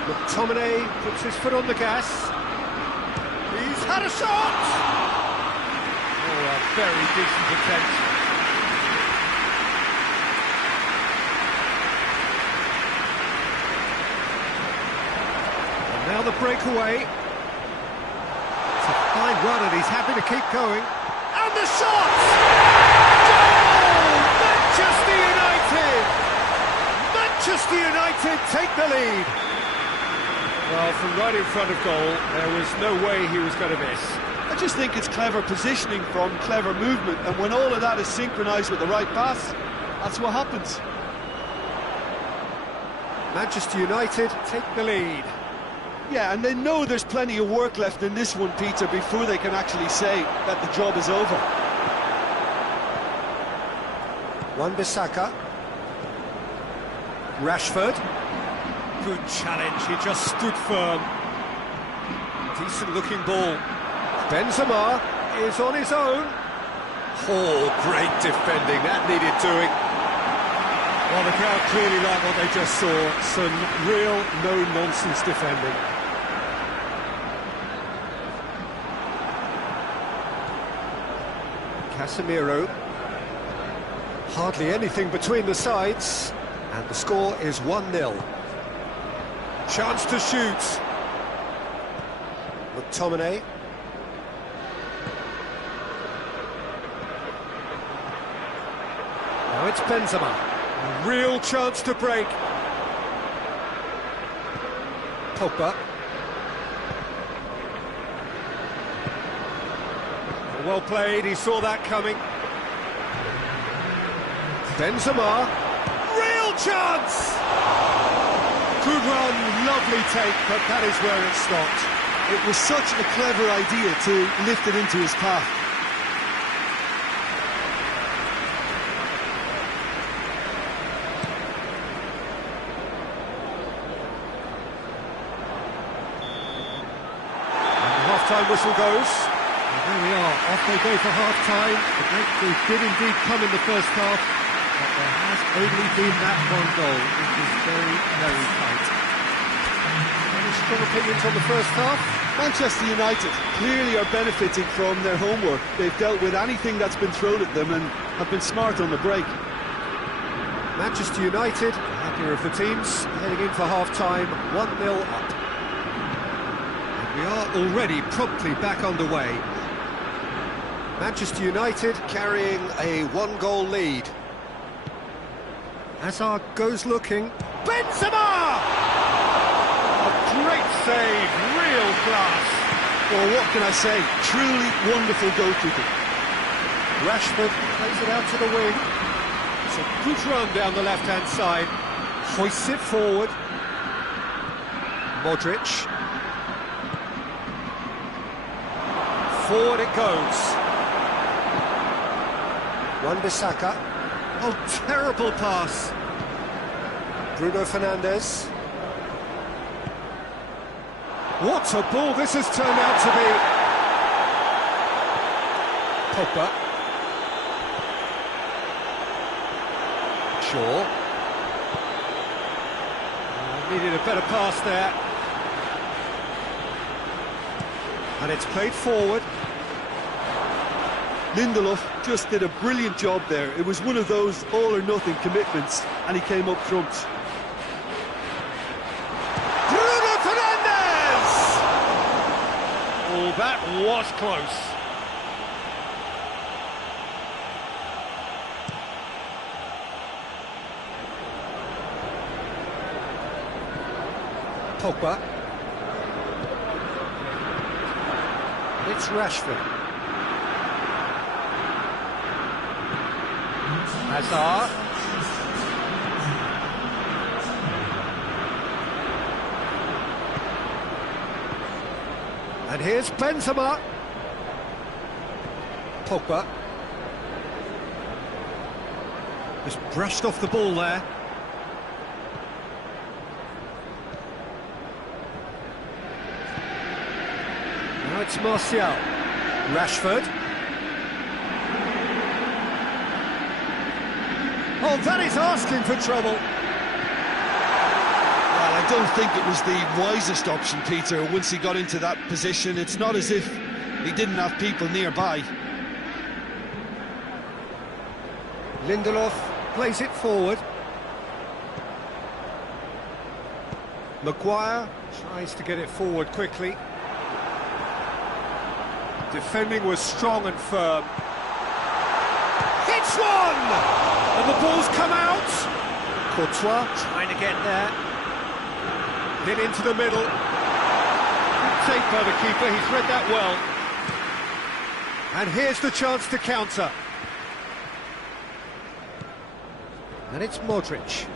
McTominay puts his foot on the gas. He's had a shot! Oh, a very decent attempt. And now the breakaway. It's a fine run and he's happy to keep going. And the shot! Goal! Manchester United! Manchester United take the lead. Well, from right in front of goal, there was no way he was going to miss. A just think it's clever positioning from clever movement, and when all of that is synchronised with the right pass, that's what happens. Manchester United take the lead. Yeah, and they know there's plenty of work left in this one, Peter, before they can actually say that the job is over. Wan-Bissaka. Rashford. Good challenge, he just stood firm. Decent looking ball. Benzema is on his own. Oh, great defending, that needed doing. Well, the crowd clearly like what they just saw. Some real no-nonsense defending. Casemiro. Hardly anything between the sides, and the score is 1-0. Chance to shoot. McTominay. Now it's Benzema. A real chance to break. Pogba. Well played, he saw that coming. Benzema. Real chance! Good run, lovely take, but that is where it stopped. It was such a clever idea to lift it into his path. Half-time whistle goes. And there we are, off they go for half-time. The breakthrough did indeed come in the first half, but there has only been that one goal. It was very, very tight. Any strong opinions on the first half? Manchester United clearly are benefiting from their homework. They've dealt with anything that's been thrown at them and have been smart on the break. Manchester United, the happier of the teams, heading in for half-time, 1-0 up. And we are already promptly back underway. Manchester United carrying a one-goal lead. Hazard goes looking. Benzema! Great save, real class. Well, what can I say? Truly wonderful goalkeeping. Rashford plays it out to the wing. It's a good run down the left-hand side. Hoists it forward. Modric. Forward it goes. Wan-Bissaka. Oh, terrible pass. Bruno Fernandes. What a ball this has turned out to be. Pogba. Shaw. Needed a better pass there. And it's played forward. Lindelof just did a brilliant job there. It was one of those all-or-nothing commitments, and he came up front. Bruno Fernandes! Oh, that was close. Pogba. It's Rashford. Hazard. And here's Benzema. Pogba. Just brushed off the ball there. Now it's Martial. Rashford. Oh, that is asking for trouble. Well, I don't think it was the wisest option, Peter, once he got into that position. It's not as if he didn't have people nearby. Lindelof plays it forward. Maguire tries to get it forward quickly. Defending was strong and firm. Hits one! And the ball's come out. Courtois trying to get there. Then into the middle. Good take by the keeper, he's read that well. And here's the chance to counter. And it's Modric.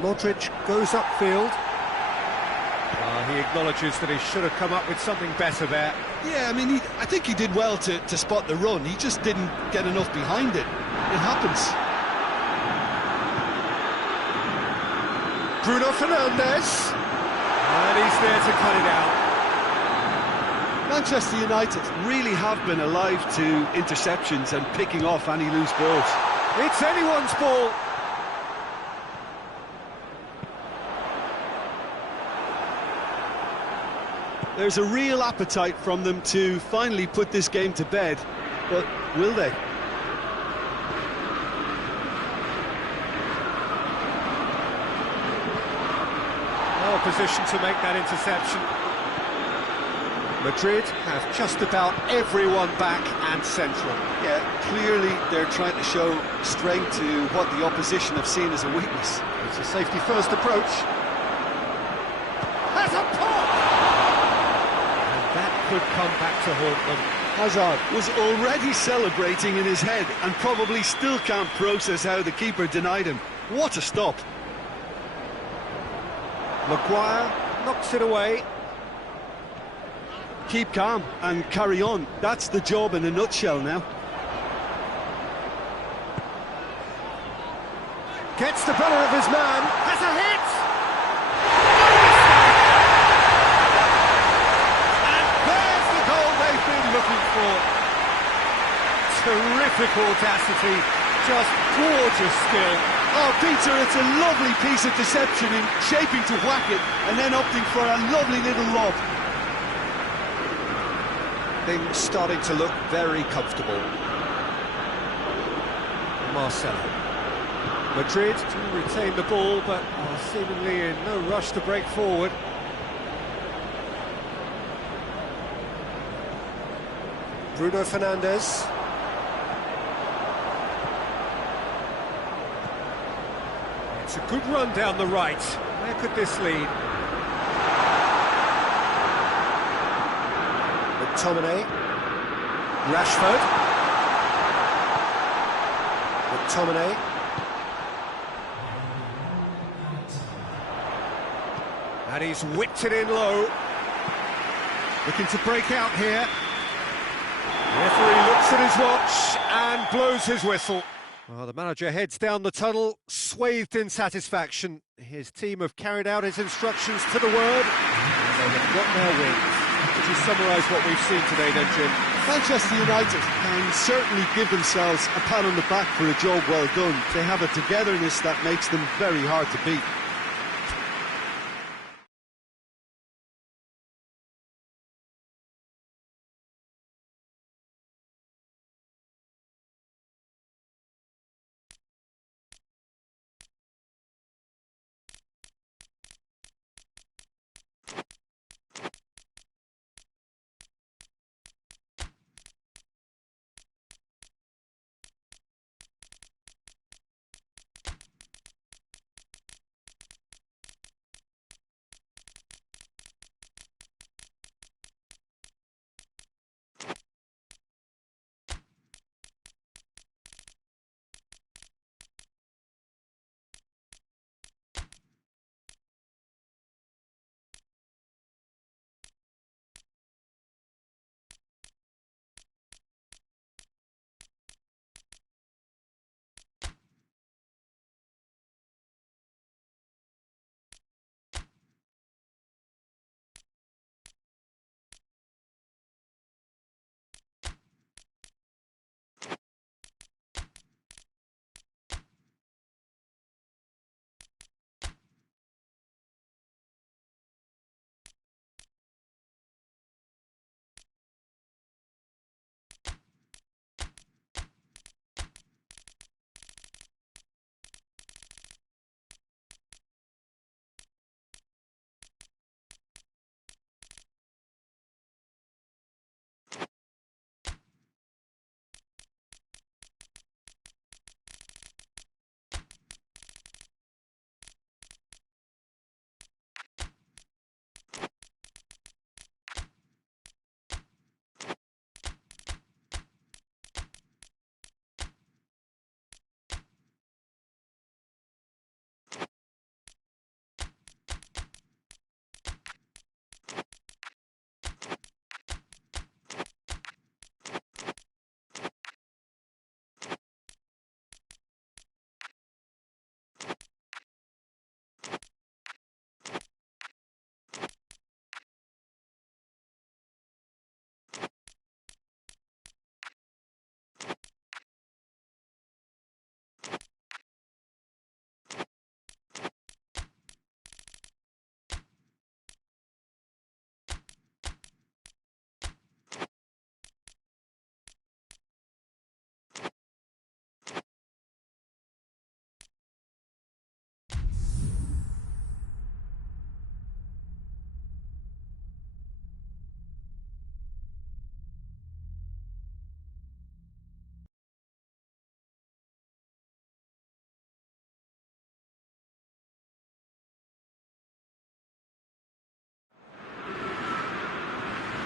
Modric goes upfield. He acknowledges that he should have come up with something better there. Yeah, I mean, I think he did well to spot the run. He just didn't get enough behind it. It happens. Bruno Fernandes. And he's there to cut it out. Manchester United really have been alive to interceptions and picking off any loose balls. It's anyone's ball. There's a real appetite from them to finally put this game to bed, but will they? Well positioned to make that interception. Madrid have just about everyone back and central. Yeah, clearly they're trying to show strength to what the opposition have seen as a weakness. It's a safety-first approach. Has a pop! And that could come back to haunt them. Hazard was already celebrating in his head and probably still can't process how the keeper denied him. What a stop! Maguire knocks it away. Keep calm and carry on. That's the job in a nutshell now. Gets the better of his man. Has a hit! And there's the goal they've been looking for. Terrific audacity. Just gorgeous skill. Oh, Peter, it's a lovely piece of deception in shaping to whack it and then opting for a lovely little lob. Things starting to look very comfortable. Marcelo. Madrid to retain the ball, but are seemingly in no rush to break forward. Bruno Fernandes. It's a good run down the right. Where could this lead? McTominay. Rashford. McTominay. And he's whipped it in low. Looking to break out here. The referee looks at his watch and blows his whistle. Well, the manager heads down the tunnel, swathed in satisfaction. His team have carried out his instructions to the word, and they have got their wins. Could you summarise what we've seen today then, Jim? Manchester United can certainly give themselves a pat on the back for a job well done. They have a togetherness that makes them very hard to beat.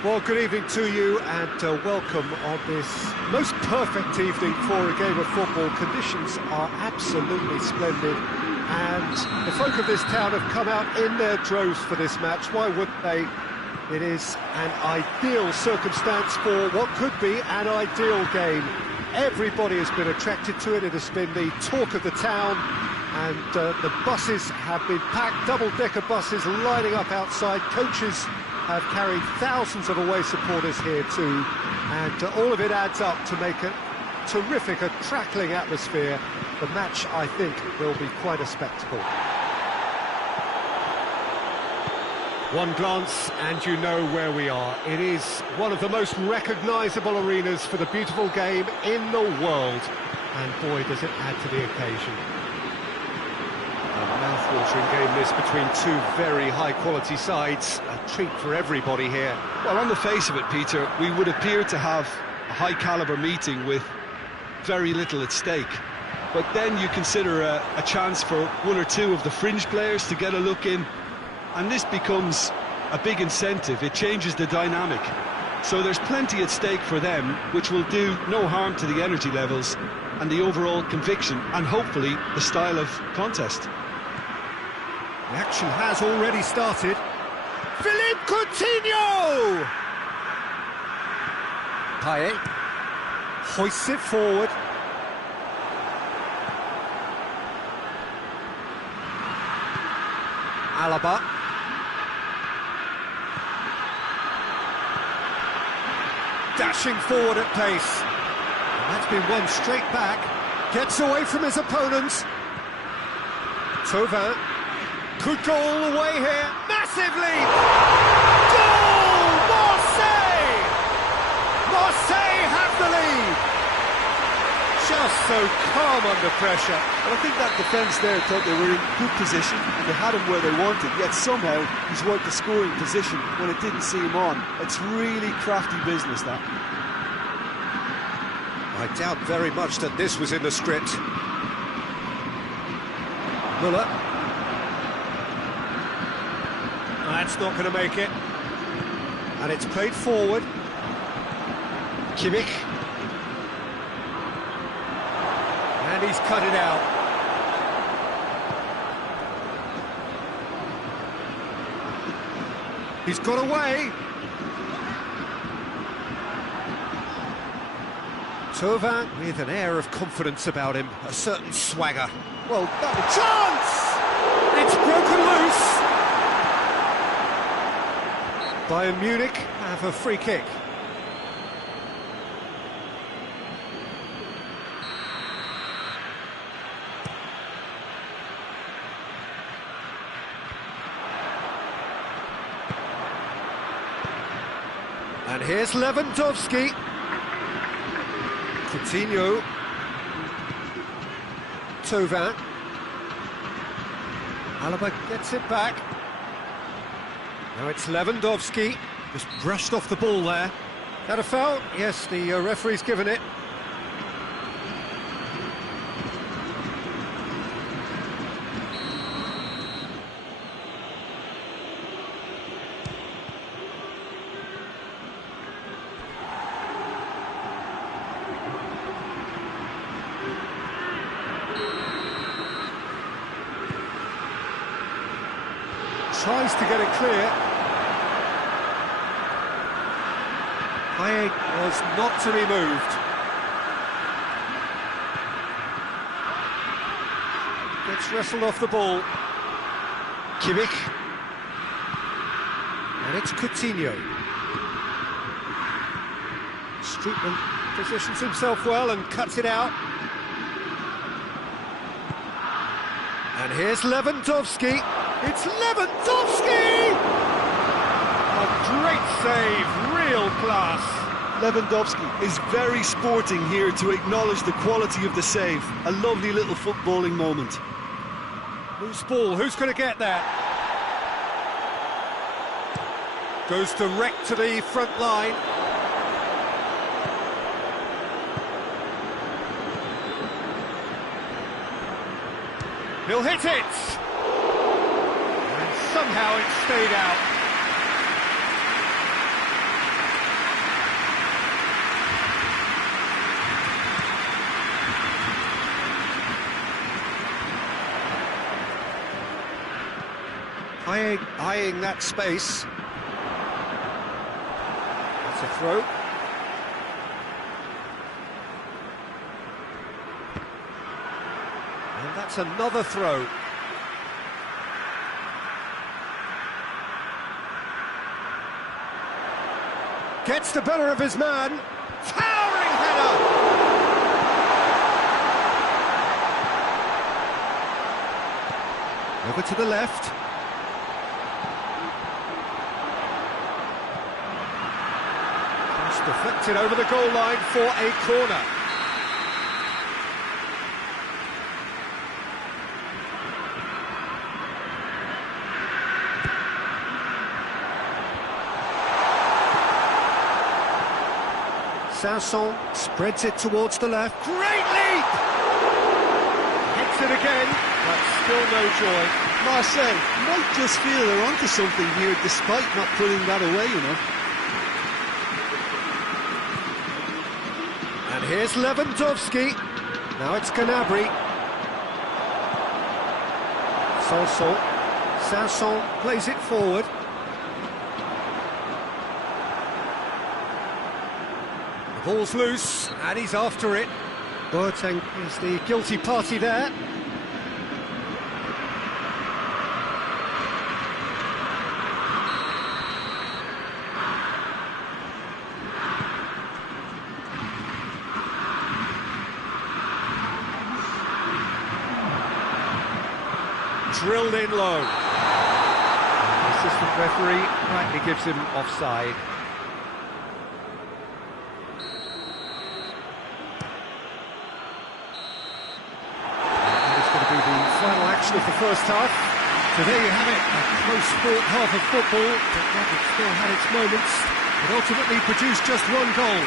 Well, good evening to you and welcome on this most perfect evening for a game of football. Conditions are absolutely splendid and the folk of this town have come out in their droves for this match. Why wouldn't they? It is an ideal circumstance for what could be an ideal game. Everybody has been attracted to it. It has been the talk of the town, and the buses have been packed, double-decker buses lining up outside. Coaches have carried thousands of away supporters here too, and all of it adds up to make a terrific, a crackling atmosphere. The match, I think, will be quite a spectacle. One glance and you know where we are. It is one of the most recognisable arenas for the beautiful game in the world, and boy does it add to the occasion. A mouth-watering game this between two very high-quality sides. A treat for everybody here. Well, on the face of it, Peter, we would appear to have a high-caliber meeting with very little at stake. But then you consider a chance for one or two of the fringe players to get a look in, and this becomes a big incentive. It changes the dynamic. So there's plenty at stake for them, which will do no harm to the energy levels and the overall conviction, and hopefully the style of contest. The action has already started. Philippe Coutinho! Payet hoists it forward. Alaba. Dashing forward at pace. And that's been won straight back. Gets away from his opponents. Thauvin could go all the way here. Massive lead! Goal! Marseille! Marseille have the lead! Just so calm under pressure. And I think that defence there thought they were in good position and they had him where they wanted, yet somehow he's worked the scoring position when it didn't see him on. It's really crafty business, that. I doubt very much that this was in the script. Muller. That's not going to make it. And it's played forward. Kimmich. And he's cut it out. He's got away. Thauvin with an air of confidence about him, a certain swagger. Well, that chance! It's broken loose. Bayern Munich have a free kick. And here's Lewandowski. Coutinho. Thauvin. Alaba gets it back. Now it's Lewandowski. Just brushed off the ball there. That a foul? Yes, the referee's given it. Tries to get it clear. Payet was not to be moved. Gets wrestled off the ball. Kimmich. And it's Coutinho. Streetman positions himself well and cuts it out. And here's Lewandowski. It's Lewandowski! A great save, real class. Lewandowski is very sporting here to acknowledge the quality of the save. A lovely little footballing moment. Loose ball, who's going to get that? Goes direct to the front line. He'll hit it! And somehow it stayed out. eyeing that space. That's a throw. And that's another throw. Gets the better of his man. Towering header! Over to the left. Just deflected over the goal line for a corner. Sanson spreads it towards the left. Great leap! Hits it again, but still no joy. Marseille might just feel they're onto something here, despite not putting that away, you know. And here's Lewandowski. Now it's Gnabry. Sanson plays it forward. The ball's loose, and he's after it. Boateng is the guilty party there. Drilled in low. The assistant referee rightly gives him offside. Final action of the first half. So there you have it, a close-fought half of football, but it still had its moments. It ultimately produced just one goal. A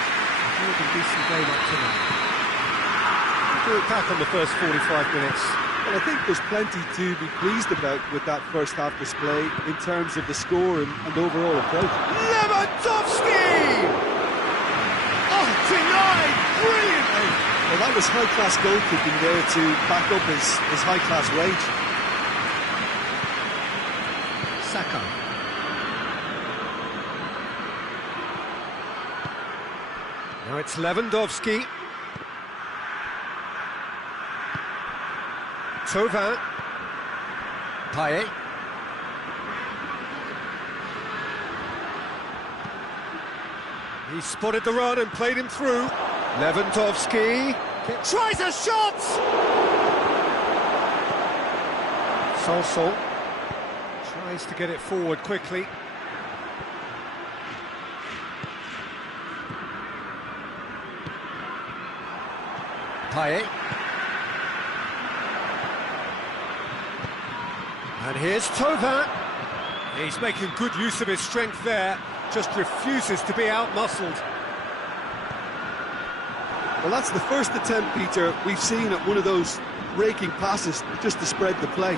very decent game up to now. Do it back on the first 45 minutes. Well, I think there's plenty to be pleased about with that first half display in terms of the score and overall approach. Lewandowski! Oh, denied brilliantly! Well, that was high-class goalkeeping there to back up his high-class wage. Saka. Now it's Lewandowski. Thauvin. Payet. He spotted the run and played him through. Lewandowski tries a shot! Sanson tries to get it forward quickly. Payet. And here's Thauvin. He's making good use of his strength there, just refuses to be out-muscled. Well, that's the first attempt, Peter, we've seen at one of those raking passes just to spread the play.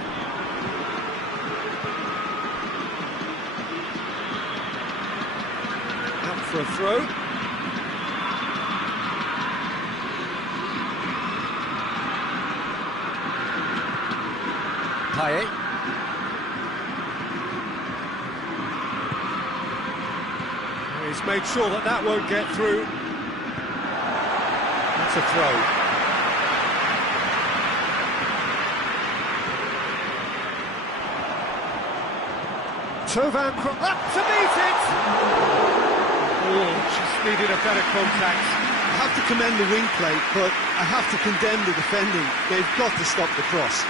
Out for a throw. Payet. He's made sure that won't get through. That's a throw. Thauvin up to meet it! Oh, just needed a better contact. I have to commend the wing play, but I have to condemn the defending. They've got to stop the cross.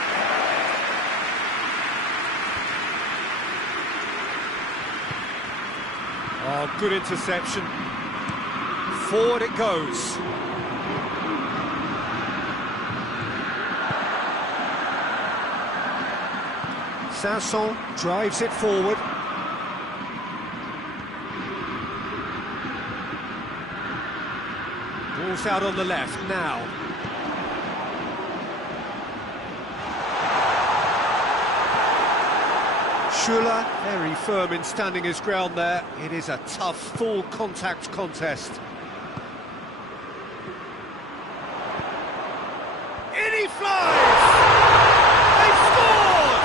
Oh, good interception. Forward it goes. Sanson drives it forward. Ball's out on the left now. Schuller, very firm in standing his ground there. It is a tough, full contact contest. In he flies! They've scored!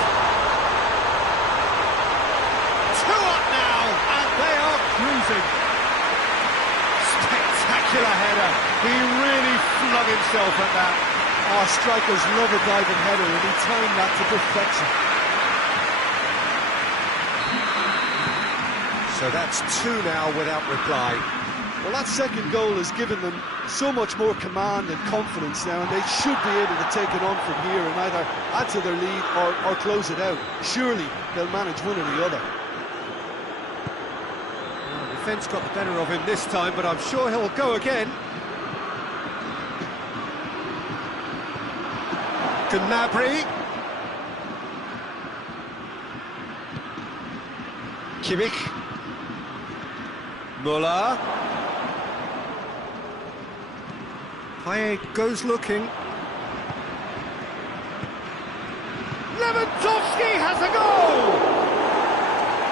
He really flung himself at that. Our strikers love a diving header, and he timed that to perfection. So that's two now without reply. Well, that second goal has given them so much more command and confidence now, and they should be able to take it on from here and either add to their lead or close it out. Surely they'll manage one or the other. Well, the defence got the better of him this time, but I'm sure he'll go again. Gnabry. Kimmich. Muller. Payet goes looking. Lewandowski has a goal!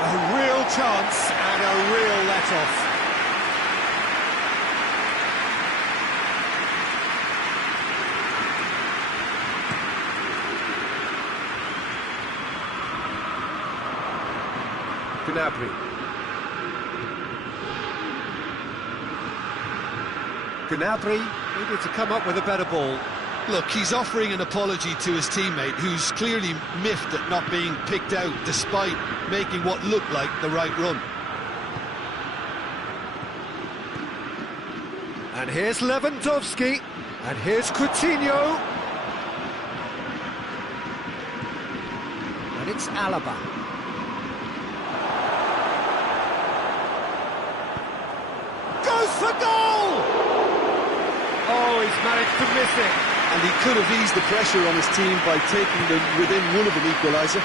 A real chance and a real let-off. Gnabry. Gnabry needed to come up with a better ball. Look, he's offering an apology to his teammate, who's clearly miffed at not being picked out despite making what looked like the right run. And here's Lewandowski, and here's Coutinho. And it's Alaba. Goes for goal! Oh, he's managed to miss it. And he could have eased the pressure on his team by taking them within one of an equaliser.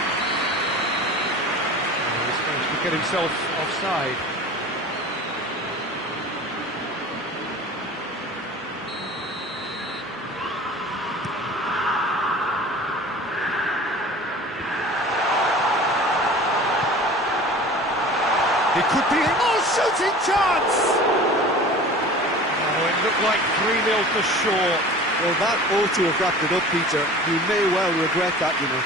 He's managed to get himself offside. He could be... Oh, shooting chance! Oh, it looked like 3-0 for sure. Well, that ought to have wrapped it up, Peter. You may well regret that, you know.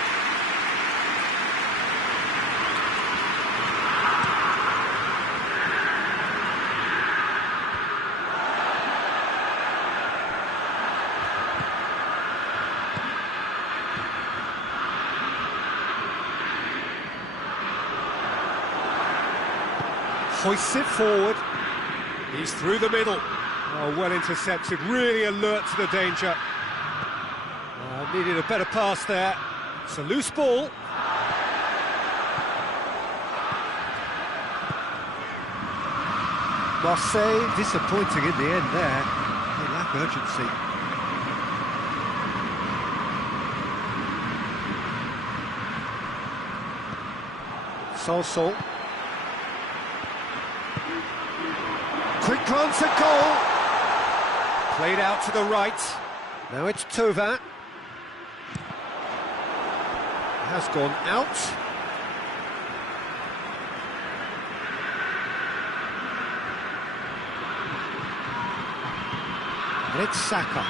Hoists it forward. He's through the middle. Oh, well intercepted, really alert to the danger. Oh, needed a better pass there. It's a loose ball. Marseille disappointing in the end there. They lack urgency. Sanson. Quick glance at goal. Played out to the right. Now it's Thauvin. Has gone out. And it's Saka.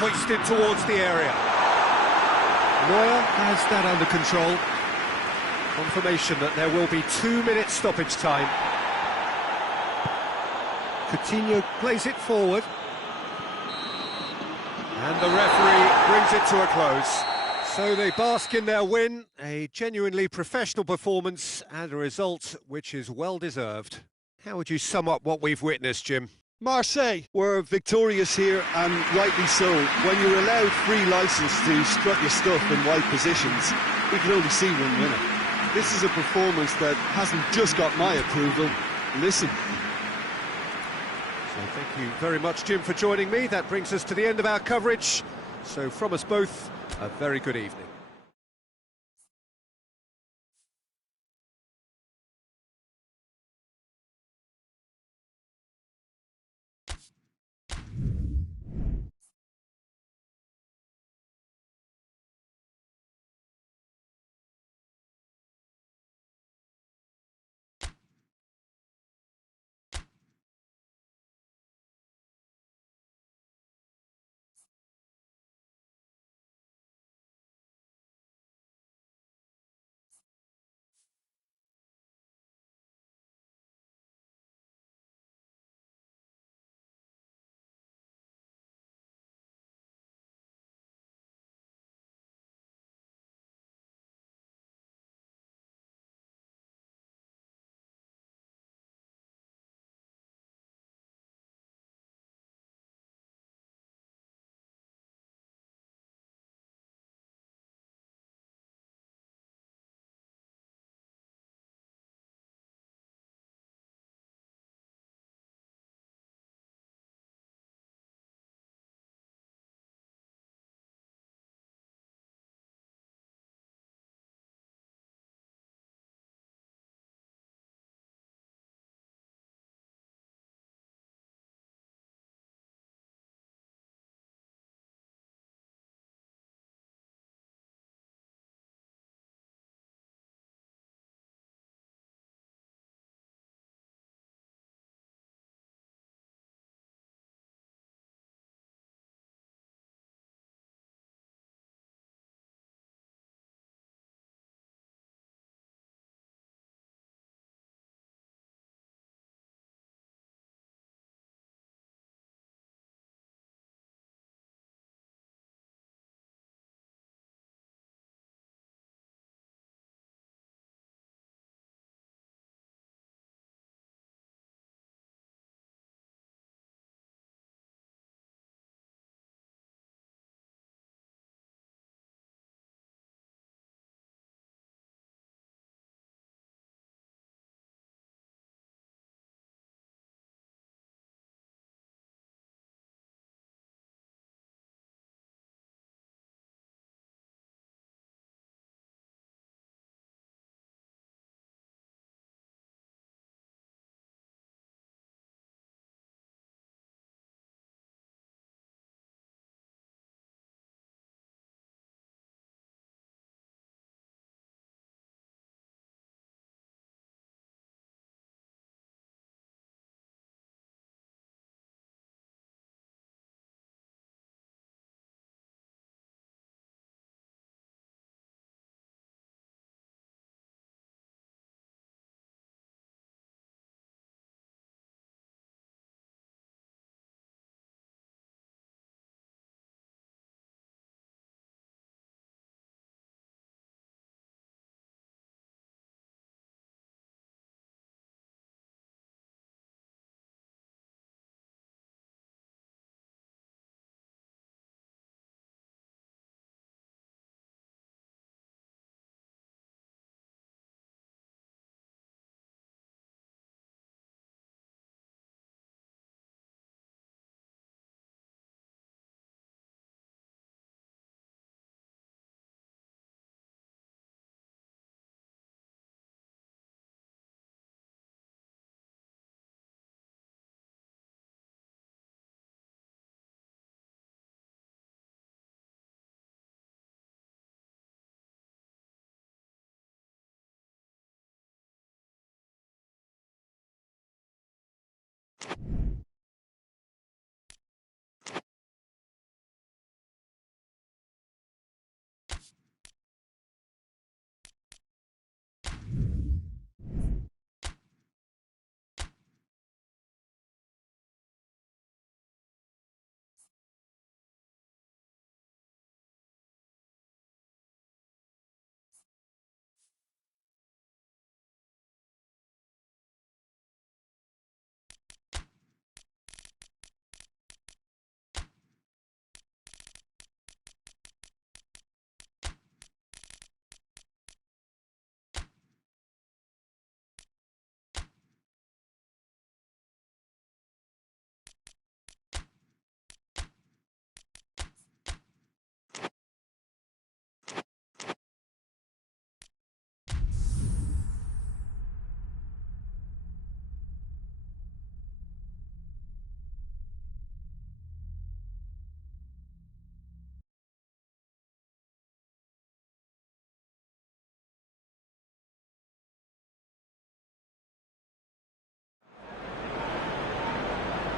Hoisted towards the area. Neuer has that under control. Confirmation that there will be 2-minute stoppage time. Coutinho plays it forward. And the referee brings it to a close. So they bask in their win, a genuinely professional performance and a result which is well deserved. How would you sum up what we've witnessed, Jim? Marseille were victorious here, and rightly so. When you're allowed free licence to strut your stuff in wide positions, we can only see one winner. This is a performance that hasn't just got my approval. Listen. So thank you very much, Jim, for joining me. That brings us to the end of our coverage. So from us both, a very good evening.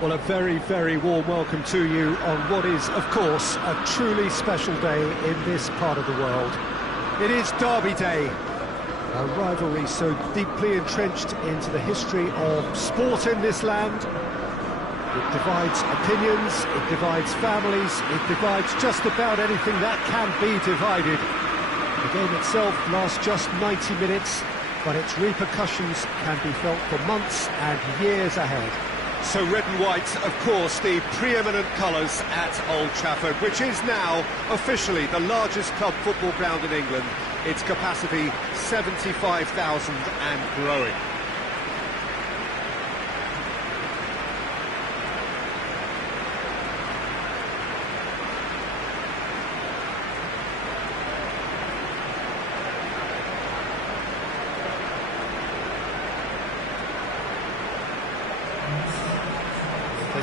Well, a very, very warm welcome to you on what is, of course, a truly special day in this part of the world. It is Derby Day, a rivalry so deeply entrenched into the history of sport in this land. It divides opinions, it divides families, it divides just about anything that can be divided. The game itself lasts just 90 minutes, but its repercussions can be felt for months and years ahead. So red and white, of course, the preeminent colours at Old Trafford, which is now officially the largest club football ground in England. Its capacity 75,000 and growing.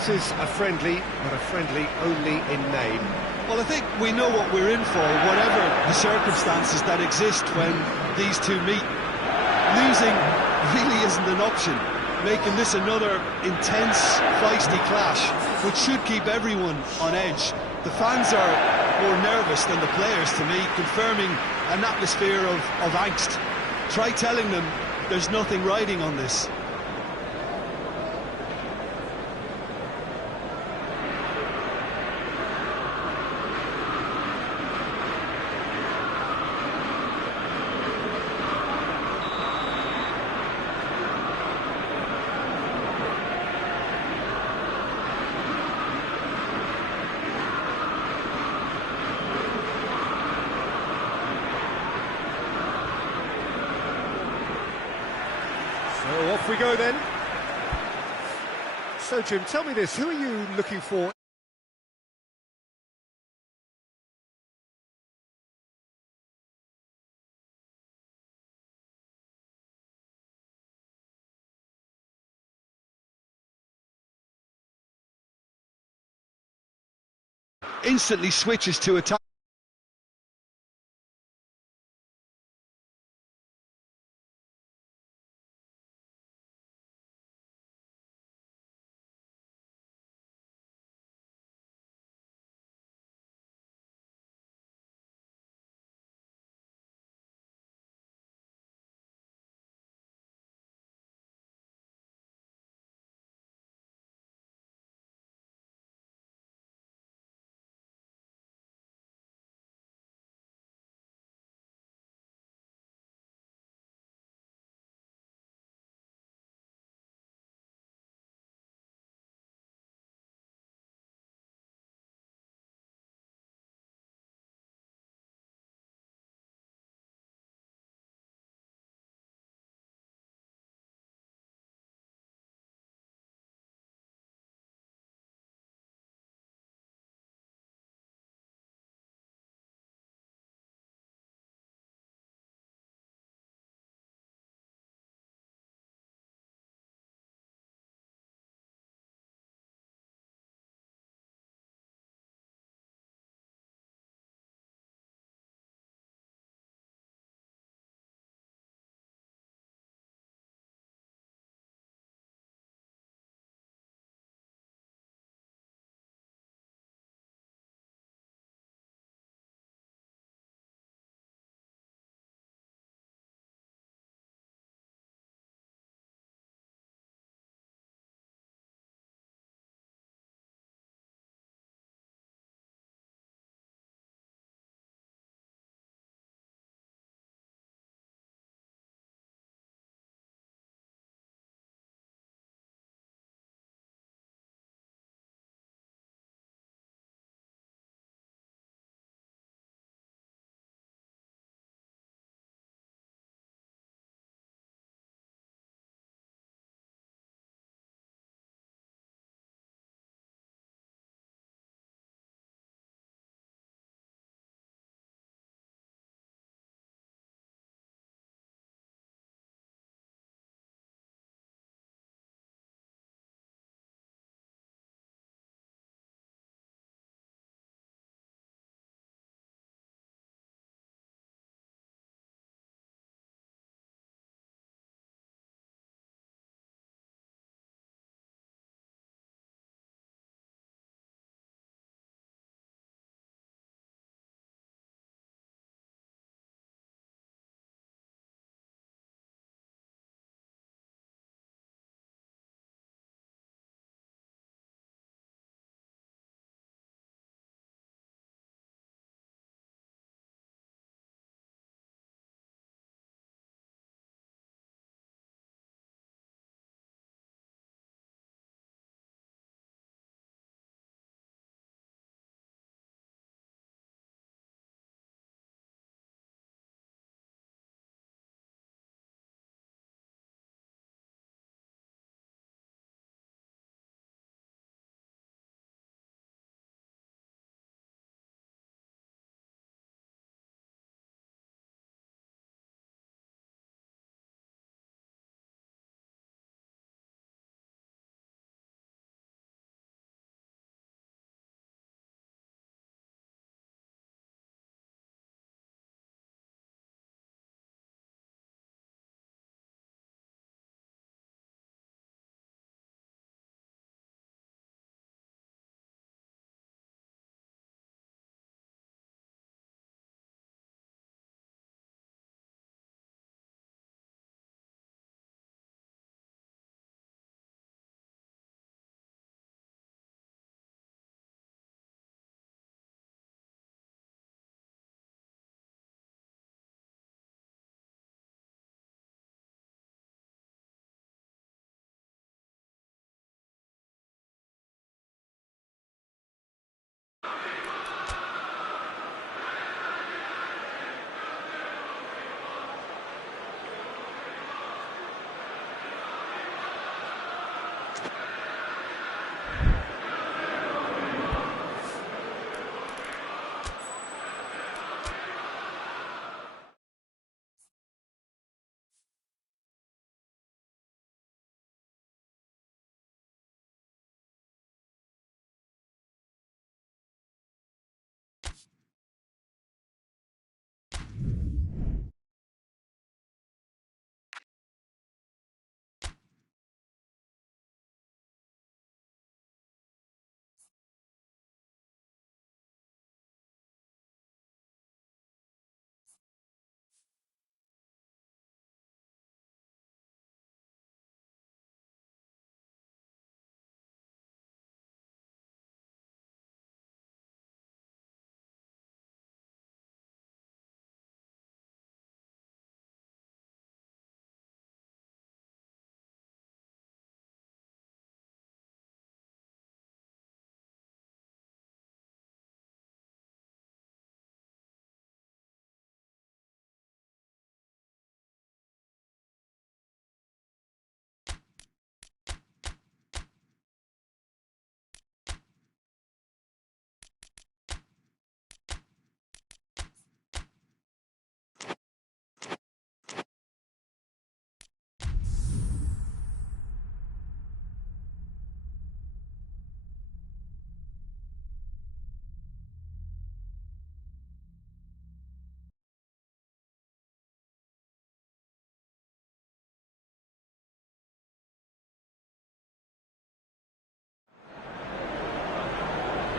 This is a friendly, but a friendly only in name. Well, I think we know what we're in for, whatever the circumstances that exist when these two meet. Losing really isn't an option, making this another intense, feisty clash, which should keep everyone on edge. The fans are more nervous than the players, to me, confirming an atmosphere of angst. Try telling them there's nothing riding on this. So off we go then. So Jim, tell me this, who are you looking for? Instantly switches to attack.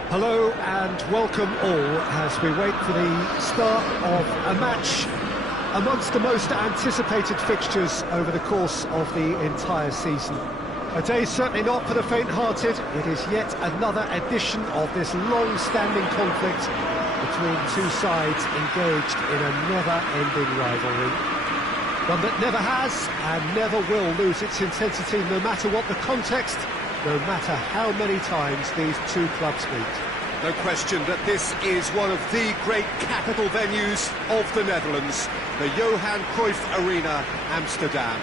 Hello and welcome all as we wait for the start of a match amongst the most anticipated fixtures over the course of the entire season. A day certainly not for the faint-hearted. It is yet another edition of this long-standing conflict between two sides engaged in a never-ending rivalry. One that never has and never will lose its intensity, no matter what the context, no matter how many times these two clubs meet. No question that this is one of the great capital venues of the Netherlands, the Johan Cruyff Arena, Amsterdam.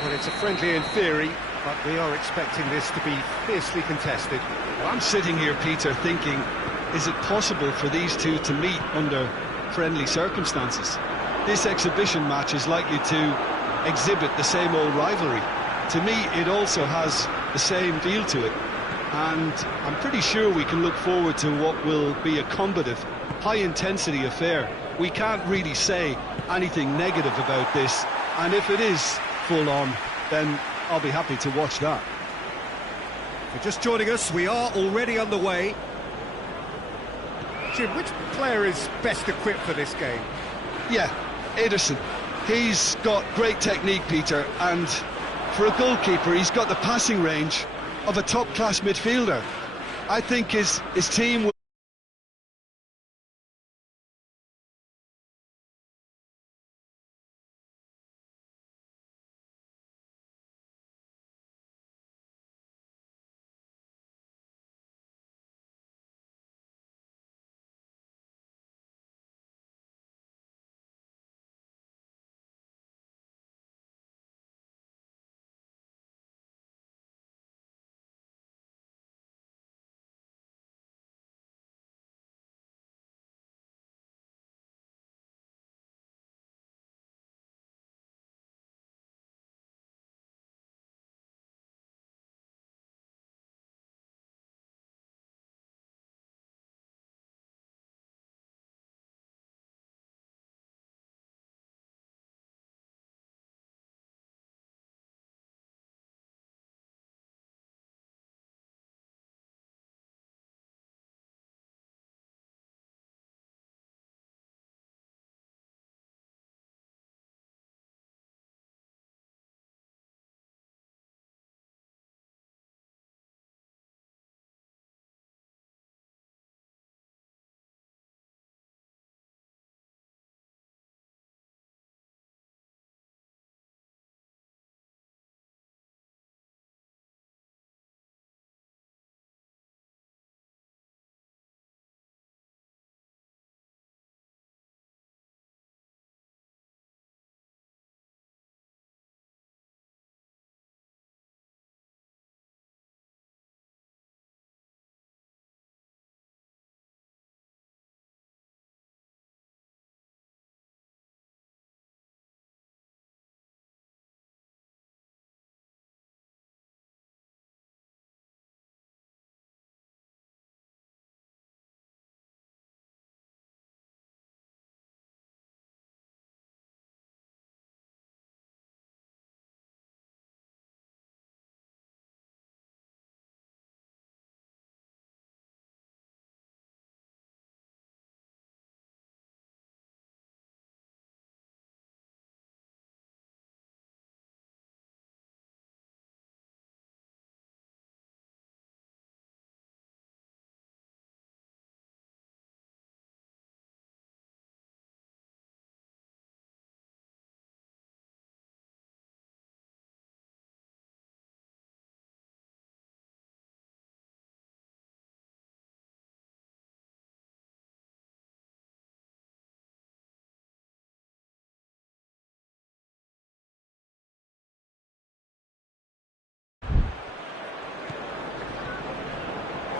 Well, it's a friendly in theory, but we are expecting this to be fiercely contested. Well, I'm sitting here, Peter, thinking, is it possible for these two to meet under friendly circumstances? This exhibition match is likely to exhibit the same old rivalry. To me, it also has the same feel to it. And I'm pretty sure we can look forward to what will be a combative, high-intensity affair. We can't really say anything negative about this, and if it is full-on, then I'll be happy to watch that. If you're just joining us, we are already underway. Jim, which player is best equipped for this game? Yeah, Ederson. He's got great technique, Peter, and for a goalkeeper, he's got the passing range of a top-class midfielder. I think his team will...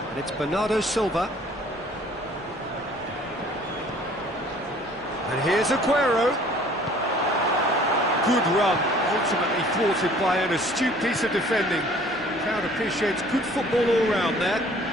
And it's Bernardo Silva. And here's Aguero. Good run, ultimately thwarted by an astute piece of defending. Crowd appreciates good football all round there.